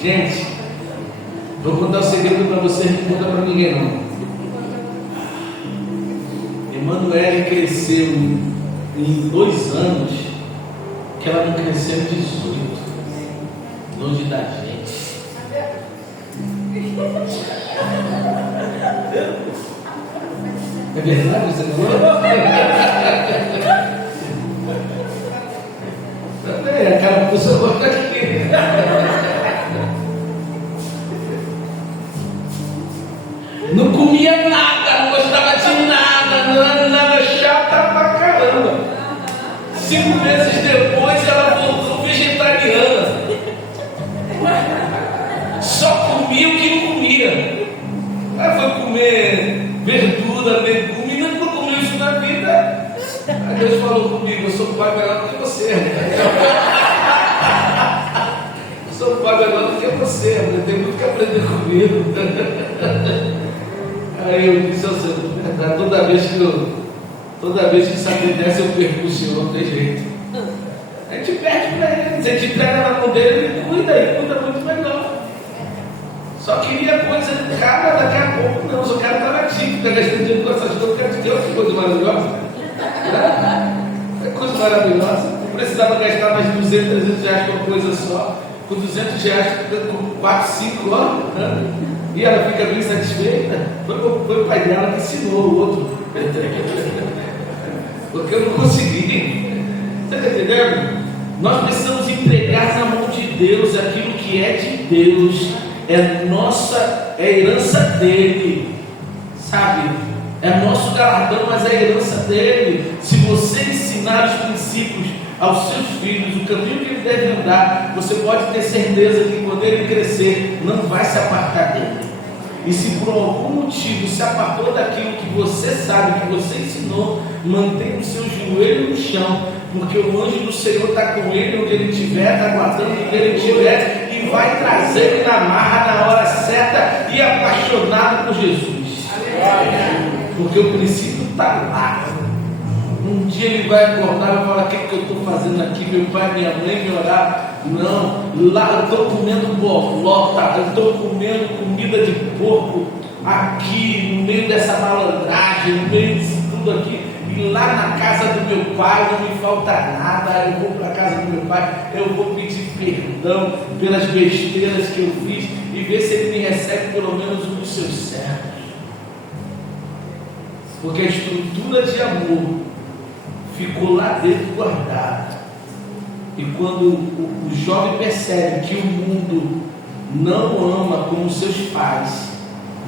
Gente, vou contar um segredo para você, não conta para ninguém não. Emanuele cresceu em 2 anos que ela não cresceu em 18, longe da gente. É verdade você falou? A cara do seu corpo está aqui. Não comia nada, não gostava de nada chata pra caramba. 5 meses depois ela voltou vegetariana. Só comia o que não comia. Aí foi comer verdura, legume, e não comeu isso na vida. Aí Deus falou comigo, eu sou o pai melhor do que você. Eu sou o pai melhor do que você, tem muito que aprender comigo. Aí eu disse ao Senhor, toda vez que isso acontece, eu perco o Senhor, não tem jeito. A gente perde para ele, se a gente pega na mão dele, ele cuida muito melhor. Só queria coisa de cara, daqui a pouco não, só quero estar ativo, está gastando dinheiro com essas coisas, quero de Deus, que coisa maravilhosa. É coisa maravilhosa. Não precisava gastar mais de 200, 300 reais com uma coisa só. Com 200 reais, com 4, 5 anos. E ela fica bem satisfeita. Foi o pai dela que ensinou o outro. Porque eu não consegui. Você está entendendo? Nós precisamos entregar na mão de Deus aquilo que é de Deus. É herança dele. Sabe? É nosso galardão, mas é herança dele. Se você ensinar os princípios aos seus filhos, o caminho que ele deve andar, você pode ter certeza que quando ele crescer, não vai se apartar dele. E se por algum motivo se apartou daquilo que você sabe, que você ensinou, mantenha o seu joelho no chão, porque o anjo do Senhor está com ele onde ele estiver, está guardando onde ele estiver, e vai trazer ele na marra na hora certa e apaixonado por Jesus. Porque o princípio está lá. Um dia ele vai acordar e vai falar: o que eu estou fazendo aqui? Meu pai, minha mãe me orar. Não, lá eu estou comendo bolota, eu estou comendo comida de porco aqui, no meio dessa malandragem, no meio disso tudo aqui. E lá na casa do meu pai não me falta nada. Eu vou para a casa do meu pai, eu vou pedir perdão pelas besteiras que eu fiz e ver se ele me recebe pelo menos um dos seus servos. Porque a estrutura de amor ficou lá dentro guardada. E quando o jovem percebe que o mundo não ama como seus pais,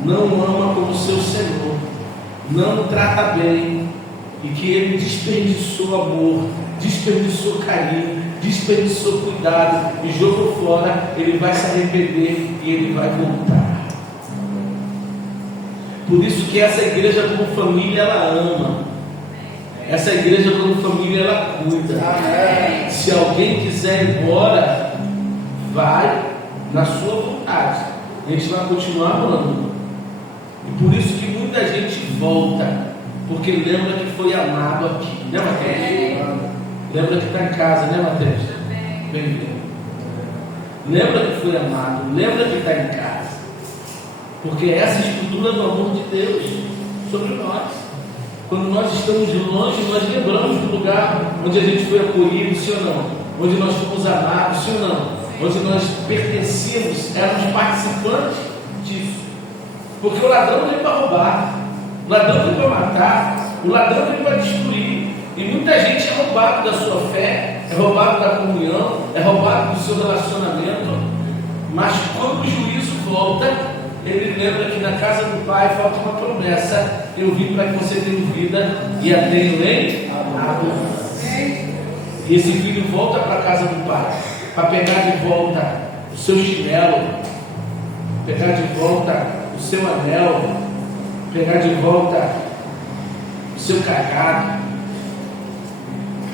não ama como seu Senhor, não trata bem, e que ele desperdiçou amor, desperdiçou carinho, desperdiçou cuidado e jogou fora, ele vai se arrepender e ele vai voltar. Por isso que essa igreja como família ela ama, essa igreja como família ela cuida. Se alguém quiser ir embora, vai na sua vontade, a gente vai continuar amando. E por isso que muita gente volta, porque lembra que foi amado aqui, né, Mateus? Lembra que está em casa, né, Mateus? Bem, lembra que foi amado, lembra que está em casa, porque essa é a estrutura do amor de Deus sobre nós. Quando nós estamos longe, nós lembramos do lugar onde a gente foi acolhido, sim ou não? Onde nós fomos amados, sim ou não? Onde nós pertencíamos, éramos participantes disso. Porque o ladrão veio para roubar, o ladrão veio para matar, o ladrão veio para destruir. E muita gente é roubado da sua fé, é roubado da comunhão, é roubado do seu relacionamento. Mas quando o juízo volta, ele lembra que na casa do Pai falta uma promessa: eu vim para que você tenha vida e a tenha em abundância. E esse filho volta para a casa do Pai, para pegar de volta o seu chinelo, pegar de volta o seu anel, pegar de volta o seu cajado,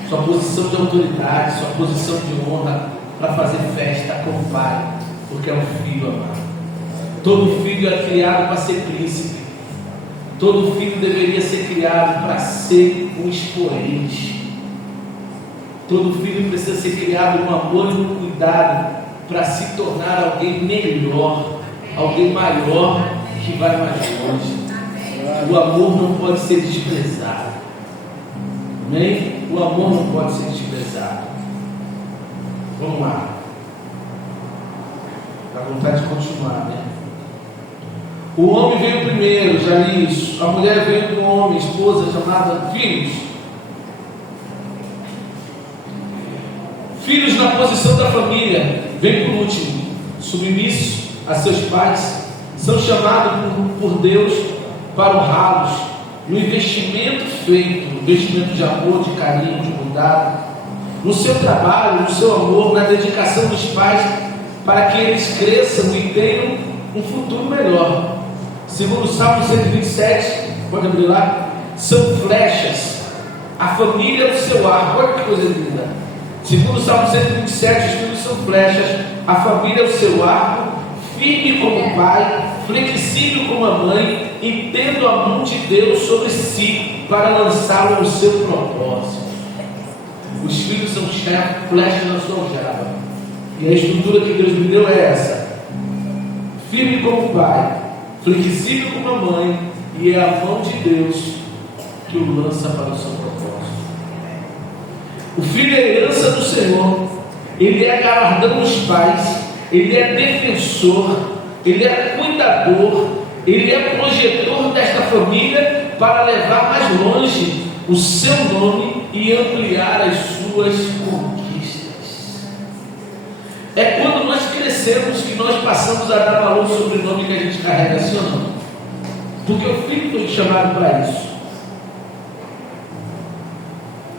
sua posição de autoridade, sua posição de honra, para fazer festa com o Pai, porque é um filho amado. Todo filho é criado para ser príncipe. Todo filho deveria ser criado para ser um expoente. Todo filho precisa ser criado com amor e com cuidado para se tornar alguém melhor, alguém maior, que vai mais longe. O amor não pode ser desprezado. Amém? O amor não pode ser desprezado. Vamos lá. Dá vontade de continuar, né? O homem veio primeiro, já li isso. A mulher veio do homem, esposa, chamada filhos. Filhos na posição da família, vem por último, submissos a seus pais, são chamados por Deus para honrá-los no investimento feito, no investimento de amor, de carinho, de bondade, no seu trabalho, no seu amor, na dedicação dos pais, para que eles cresçam e tenham um futuro melhor. Segundo o Salmo 127, pode abrir lá, são flechas, a família é o seu arco. Olha que coisa linda. Segundo o Salmo 127, os filhos são flechas, a família é o seu arco, firme como o pai, flexível como a mãe, e tendo a mão de Deus sobre si para lançá-lo no seu propósito. Os filhos são flechas na sua aljava, e a estrutura que Deus me deu é essa: firme como o pai, flexível como a mãe, e é a mão de Deus que o lança para o seu propósito. O filho é a herança do Senhor, ele é galardão dos pais, ele é defensor, ele é cuidador, ele é projetor desta família para levar mais longe o seu nome e ampliar as suas conquistas. É quando nós crescemos que nós passamos a dar valor ao sobrenome que a gente carrega, assim ou não? Porque o filho foi chamado para isso.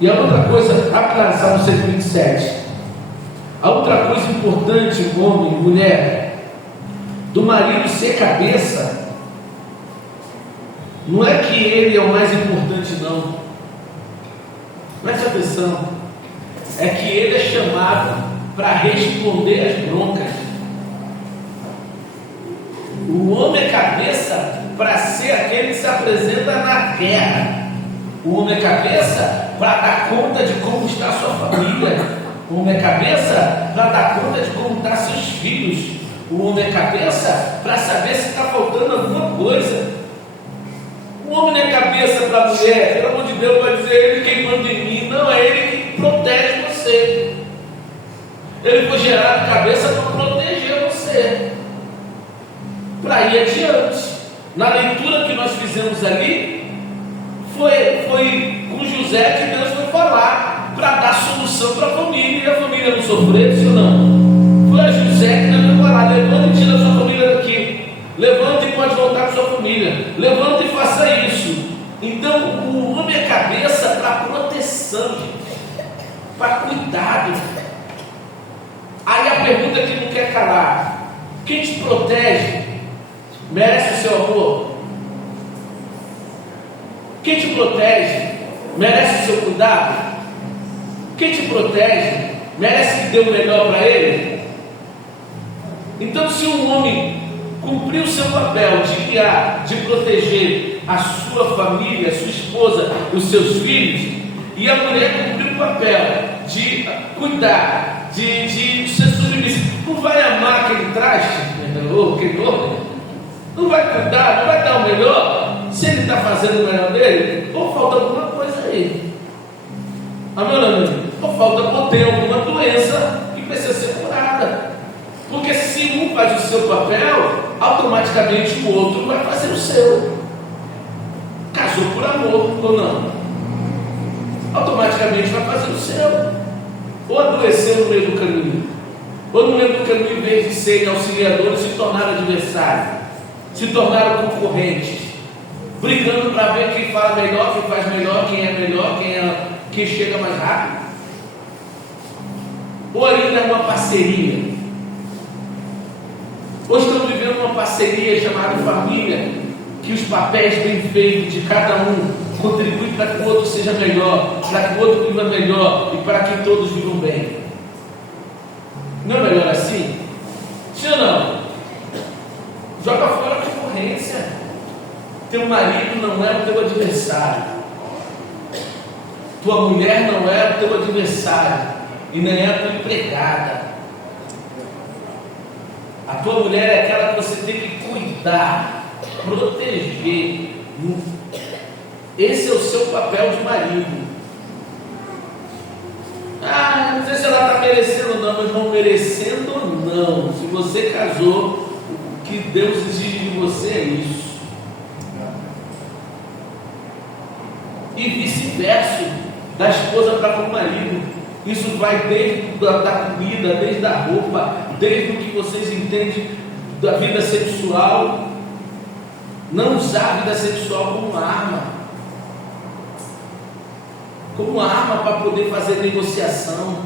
E a outra coisa, a Salmo 127, a outra coisa importante, homem, mulher, do marido ser cabeça, não é que ele é o mais importante, não. Preste atenção, é que ele é chamado para responder às broncas. O homem é cabeça para ser aquele que se apresenta na guerra. O homem é cabeça para dar conta de como está a sua família. O homem é cabeça para dar conta de como estão seus filhos. O homem é cabeça para saber se está faltando alguma coisa. O homem não é cabeça para a mulher, pelo amor de Deus, vai dizer ele quem manda em mim. Não, é ele que protege você. Ele foi gerado cabeça para proteger você, para ir adiante. Na leitura que nós fizemos ali, foi com José que Deus foi falar para dar solução para a família, e a família família não sofresse ou não? Foi a José que não foi lá, levanta e tira a sua família daqui. Levanta e pode voltar com sua família. Levanta e faça isso. Então o homem é cabeça para proteção, para cuidado. Aí a pergunta que não quer calar: quem te protege merece o seu amor? Quem te protege merece o seu cuidado? Quem te protege merece que dê o melhor para ele? Então, se um homem cumprir o seu papel de guiar, de proteger a sua família, a sua esposa, os seus filhos, e a mulher cumprir o papel de cuidar, de ser submissa, não vai amar aquele traste, aquele homem? Não vai cuidar, não vai dar o melhor? Se ele está fazendo o melhor dele, ou falta alguma coisa aí. Amém, amigo? Ou falta, ou tem alguma doença que precisa ser curada. Porque se um faz o seu papel, automaticamente o outro vai fazer o seu. Casou por amor ou não? Automaticamente vai fazer o seu. Ou adoeceu no meio do caminho, ou no meio do caminho, em vez de serem auxiliadores, se tornaram adversários, se tornaram concorrentes, brigando para ver quem fala melhor, quem faz melhor, quem é melhor, quem chega mais rápido. Ou ainda é uma parceria. Hoje estamos vivendo uma parceria chamada família, que os papéis bem feitos de cada um contribuem para que o outro seja melhor, para que o outro viva melhor e para que todos vivam bem. Não é melhor assim? Sim ou não? Joga fora a concorrência. Teu marido não é o teu adversário, tua mulher não é o teu adversário e nem é a tua empregada. A tua mulher é aquela que você tem que cuidar, proteger. Esse é o seu papel de marido. Não sei se ela está merecendo ou não, mas não merecendo ou não. Se você casou, o que Deus exige de você é isso. E vice-versa, da esposa para com o marido. Isso vai desde da comida, desde a roupa, desde o que vocês entendem da vida sexual. Não usar a vida sexual como arma, para poder fazer negociação.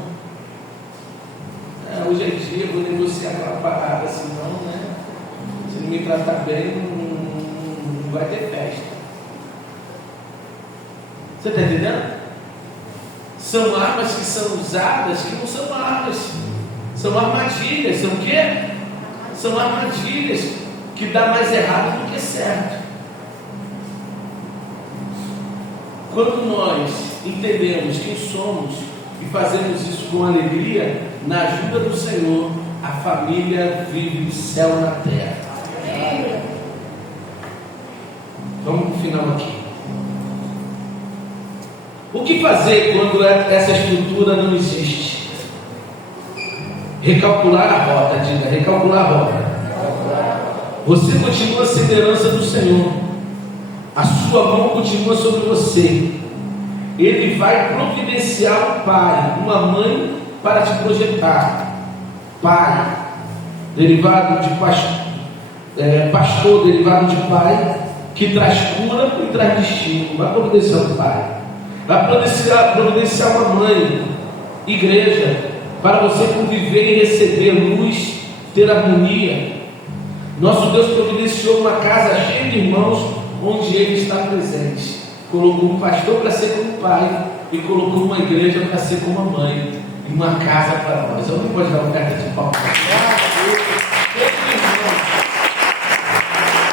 Hoje em dia eu vou negociar aquela parada, senão, se não me tratar bem, não vai ter festa. Você está entendendo? São armas que são usadas que não são armas, são armadilhas. São o quê? São armadilhas que dá mais errado do que certo. Quando nós entendemos quem somos e fazemos isso com alegria, na ajuda do Senhor, a família vive o céu na terra. Vamos para o final aqui. O que fazer quando essa estrutura não existe? Recalcular a rota, diga, recalcular a rota. Você continua sem herança do Senhor, a sua mão continua sobre você. Ele vai providenciar um pai, uma mãe para te projetar. Pai, derivado de pastor, derivado de pai, que traz cura e traz destino. Vai providenciar um pai. Vai providenciar uma mãe, igreja, para você conviver e receber luz, ter harmonia. Nosso Deus providenciou uma casa cheia de irmãos, onde Ele está presente. Colocou um pastor para ser como pai, e colocou uma igreja para ser como a mãe, e uma casa para nós. Alguém pode dar uma carta de pau?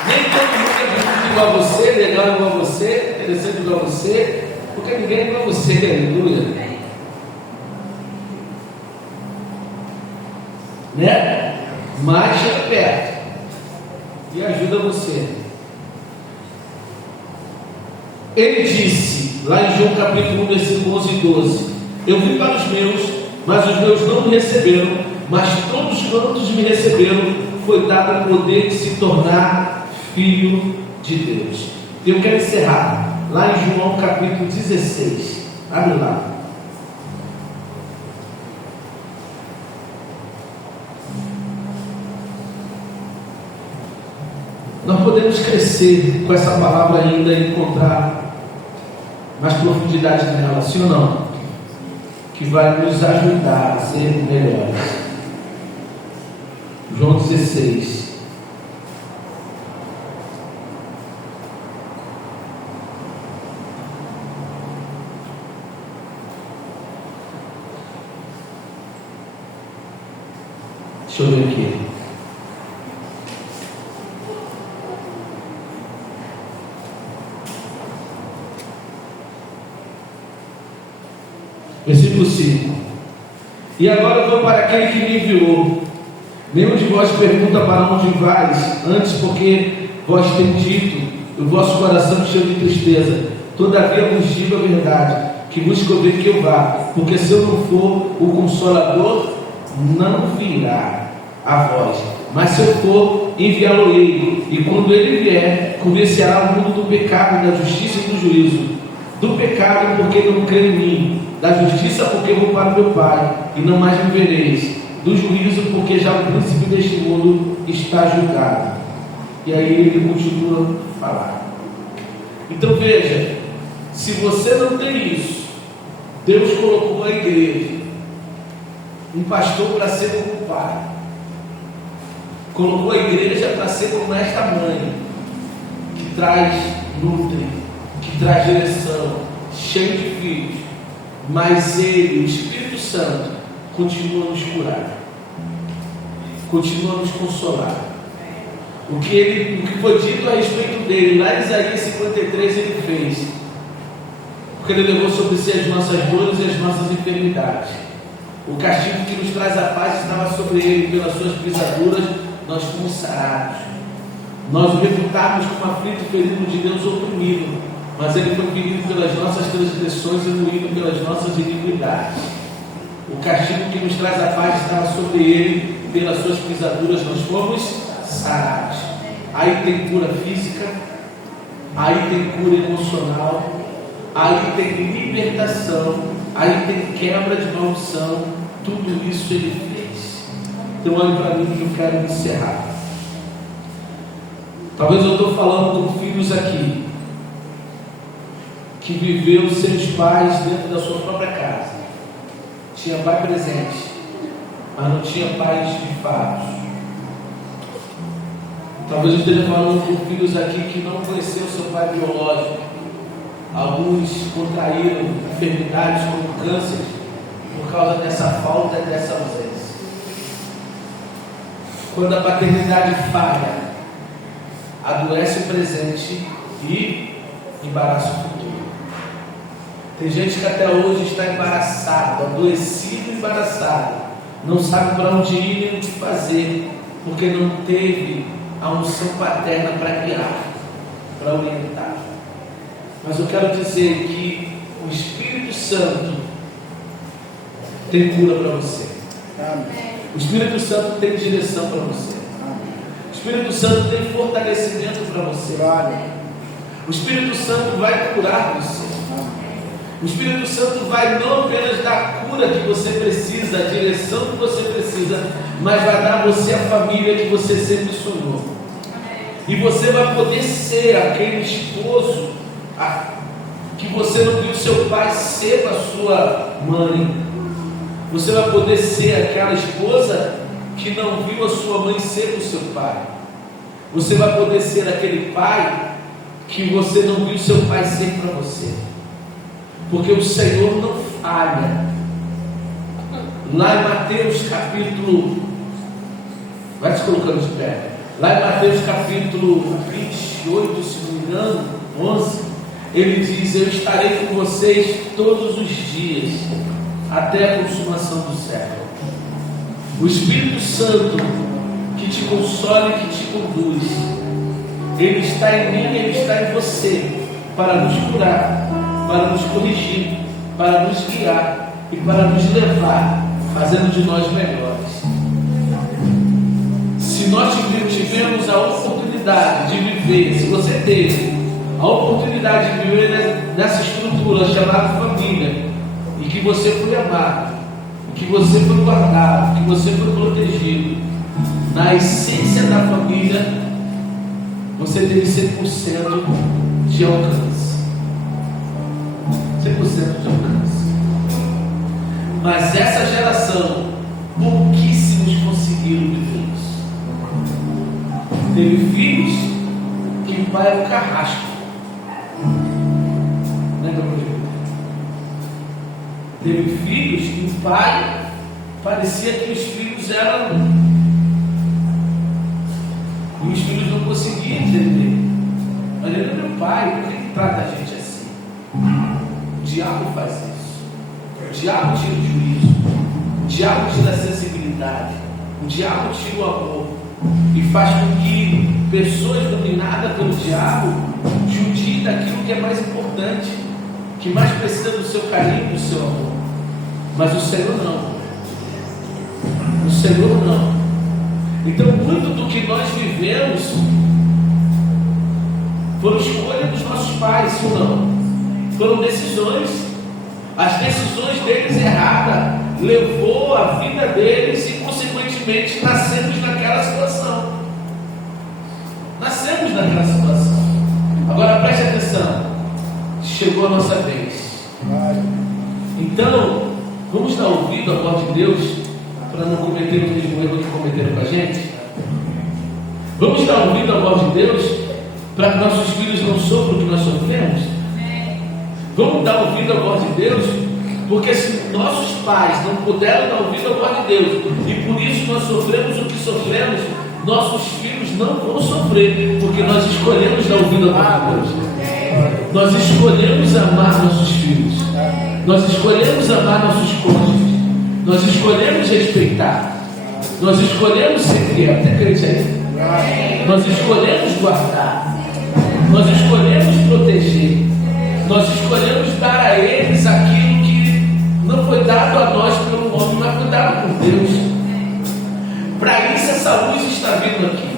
Nem todo mundo é igual a você, legal igual a você, interessante igual a você, porque ninguém é igual a você, aleluia. Né? Mas chega perto e ajuda você. Ele disse, lá em João capítulo 1, versículo 11 e 12: Eu vim para os meus, mas os meus não me receberam, mas todos quantos me receberam, foi dado o poder de se tornar filho de Deus. Eu quero encerrar lá em João capítulo 16. Abre lá. nós podemos crescer com essa palavra ainda e encontrar mais profundidade nela, sim ou não? Que vai nos ajudar a ser melhores. João 16. Deixa eu ver aqui. Versículo 5. E agora eu vou para aquele que me enviou. Nenhum de vós pergunta para onde vais, antes porque vós tem dito, o vosso coração cheio de tristeza. Todavia vos digo a verdade, que vos convém que eu vá, porque se eu não for, o Consolador não virá a vós. Mas se eu for, enviá-lo-ei. E quando ele vier, convencerá o mundo do pecado, da justiça e do juízo. Do pecado, porque não crê em mim. Da justiça, porque vou para o meu Pai, e não mais me vereis. Do juízo, porque já o príncipe deste mundo está julgado. E aí ele continua a falar. Então veja, se você não tem isso, Deus colocou a igreja, um pastor para ser como pai, colocou a igreja para ser como esta mãe, que traz nutre, que traz direção, cheio de filhos, mas ele, o Espírito Santo, continua a nos curar, continua a nos consolar. O que foi dito a respeito dele, lá em Isaías 53, ele fez, porque ele levou sobre si as nossas dores e as nossas enfermidades. O castigo que nos traz a paz estava sobre ele, pelas suas pisaduras nós fomos sarados. Nós o reputávamos como aflito, ferido de Deus, oprimido, mas ele foi ferido pelas nossas transgressões e moído pelas nossas iniquidades. O castigo que nos traz a paz estava sobre ele, pelas suas pisaduras nós fomos sarados. Aí tem cura física, aí tem cura emocional, aí tem libertação, aí tem quebra de maldição. Tudo isso ele fez. Então olhe para mim que eu quero encerrar. Talvez eu estou falando com filhos aqui que viveu seus pais dentro da sua própria casa. Tinha pai presente, mas não tinha pais de fato. Talvez eu esteja falando com filhos aqui que não conheceu seu pai biológico. Alguns contraíram enfermidades como câncer por causa dessa falta e dessa ausência. Quando a paternidade falha, adoece o presente e embaraça o futuro. Tem gente que até hoje está embaraçado, adoecido e embaraçado, não sabe para onde ir nem o que fazer, porque não teve a unção paterna para guiar, para orientar. Mas eu quero dizer que o Espírito Santo tem cura para você. Amém. O Espírito Santo tem direção para você. Amém. O Espírito Santo tem fortalecimento para você. Amém. O Espírito Santo vai curar você. Amém. O Espírito Santo vai não apenas dar a cura que você precisa, a direção que você precisa, mas vai dar a você a família que você sempre sonhou. Amém. E você vai poder ser aquele esposo que você não viu seu pai ser para sua mãe. Você vai poder ser aquela esposa que não viu a sua mãe ser para o seu pai. Você vai poder ser aquele pai que você não viu seu pai ser para você. Porque o Senhor não falha. Lá em Mateus capítulo, vai se colocando de pé. Lá em Mateus capítulo 28, se não me engano, 11, ele diz: eu estarei com vocês todos os dias, até a consumação do século. O Espírito Santo que te consola e que te conduz, ele está em mim, ele está em você, para nos curar, para nos corrigir, para nos guiar e para nos levar, fazendo de nós melhores. Se nós tivemos a oportunidade de viver, se você teve a oportunidade de viver nessa estrutura chamada família, e que você foi amado, e que você foi guardado, que você foi protegido, na essência da família você teve 100% de alcance. 100% de alcance. Mas essa geração, pouquíssimos conseguiram viver isso. Teve filhos que o pai era um carrasco. Lembra comigo? Teve filhos que o pai parecia que os filhos eram. E os filhos não conseguiam entender. Olha, ele é meu pai, por que ele trata a gente assim? O diabo faz isso. O diabo tira o juízo. O diabo tira a sensibilidade. O diabo tira o amor. E faz com que pessoas dominadas pelo diabo judiem daquilo que é mais importante, que mais precisa do seu carinho, do seu amor. Mas o Senhor não. O Senhor não. Então, muito do que nós vivemos foram escolha dos nossos pais, ou não? Foram decisões. As decisões deles erradas levou a vida deles e, consequentemente, nascemos naquela situação. Nascemos naquela situação. Agora, preste atenção. Chegou a nossa vez. Então, vamos dar ouvido à voz de Deus para não cometer o mesmo erro que cometeram com a gente? Vamos dar ouvido à voz de Deus para que nossos filhos não sofram o que nós sofremos? Vamos dar ouvido à voz de Deus, porque se nossos pais não puderam dar ouvido à voz de Deus e por isso nós sofremos o que sofremos, nossos filhos não vão sofrer, porque nós escolhemos dar ouvido à voz de Deus. Nós escolhemos amar nossos filhos, nós escolhemos amar nossos cônjuges, nós escolhemos respeitar, nós escolhemos ser fiel, até crente aí. Nós escolhemos guardar, nós escolhemos proteger, nós escolhemos dar a eles aquilo que não foi dado a nós pelo homem, mas foi dado por Deus. Para isso essa luz está vindo aqui.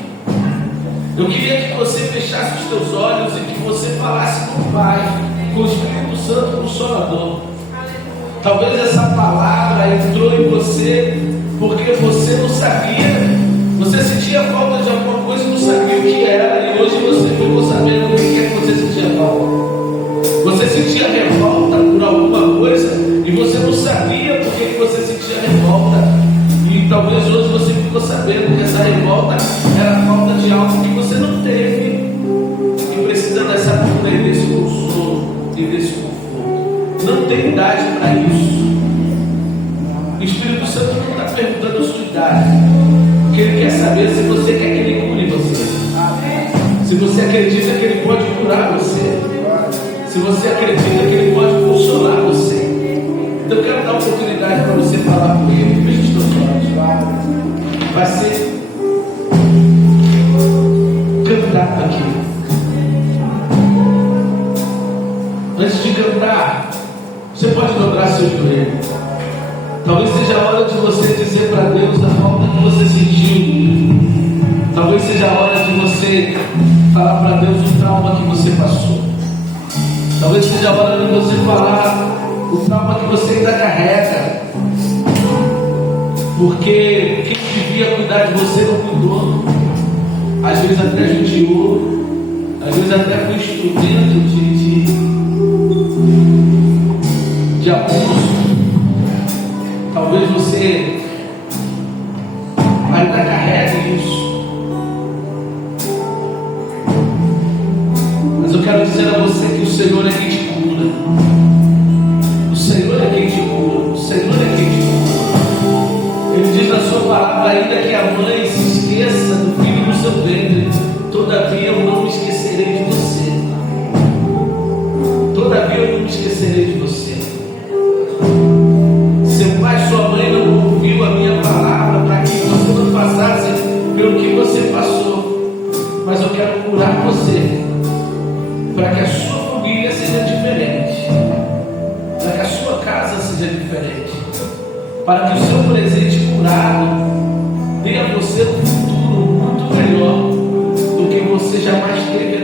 Eu queria que você fechasse os teus olhos e que você falasse com o Pai, com o Espírito Santo Consolador. Talvez essa palavra entrou em você porque você não sabia, você sentia falta de alguma coisa e não sabia o que era, e hoje você ficou sabendo o que é que você sentia falta. Você sentia revolta por alguma coisa e você não sabia por que você sentia revolta. E talvez hoje você ficou sabendo que essa revolta era falta de algo que você não teve e precisa dessa cura e desse consolo e desse conforto. Não tem idade para isso. O Espírito Santo não está perguntando a sua idade, porque Ele quer saber se você quer que Ele cure você, se você acredita que Ele pode curar você, se você acredita que Ele pode consolar você. Então eu quero dar oportunidade para você falar com Ele. Veja os teus olhos. Vai ser cantar aqui. Antes de cantar, você pode dobrar seus joelhos. Talvez seja a hora de você dizer para Deus a falta que você sentiu. Talvez seja a hora de você falar para Deus o trauma que você passou. Talvez seja a hora de você falar o trauma que você ainda carrega. Porque quem devia cuidar de você não cuidou. Às vezes até judiou. Às vezes até foi instrumento de abuso. Talvez você ainda carregue isso. Mas eu quero dizer a você que o Senhor é quem te cura. O Senhor é quem te cura. O Senhor é quem te cura. Ele diz na sua palavra, ainda que a mãe se esqueça do filho do seu ventre, todavia eu não me esquecerei de você. Todavia eu não me esquecerei de você. Seu pai e sua mãe não ouviu a minha palavra para que você não passasse pelo que você passou. Mas eu quero curar você, para que a sua família seja diferente, para que a sua casa seja diferente, para que o seu presente curado dê a você um futuro muito melhor do que você jamais teve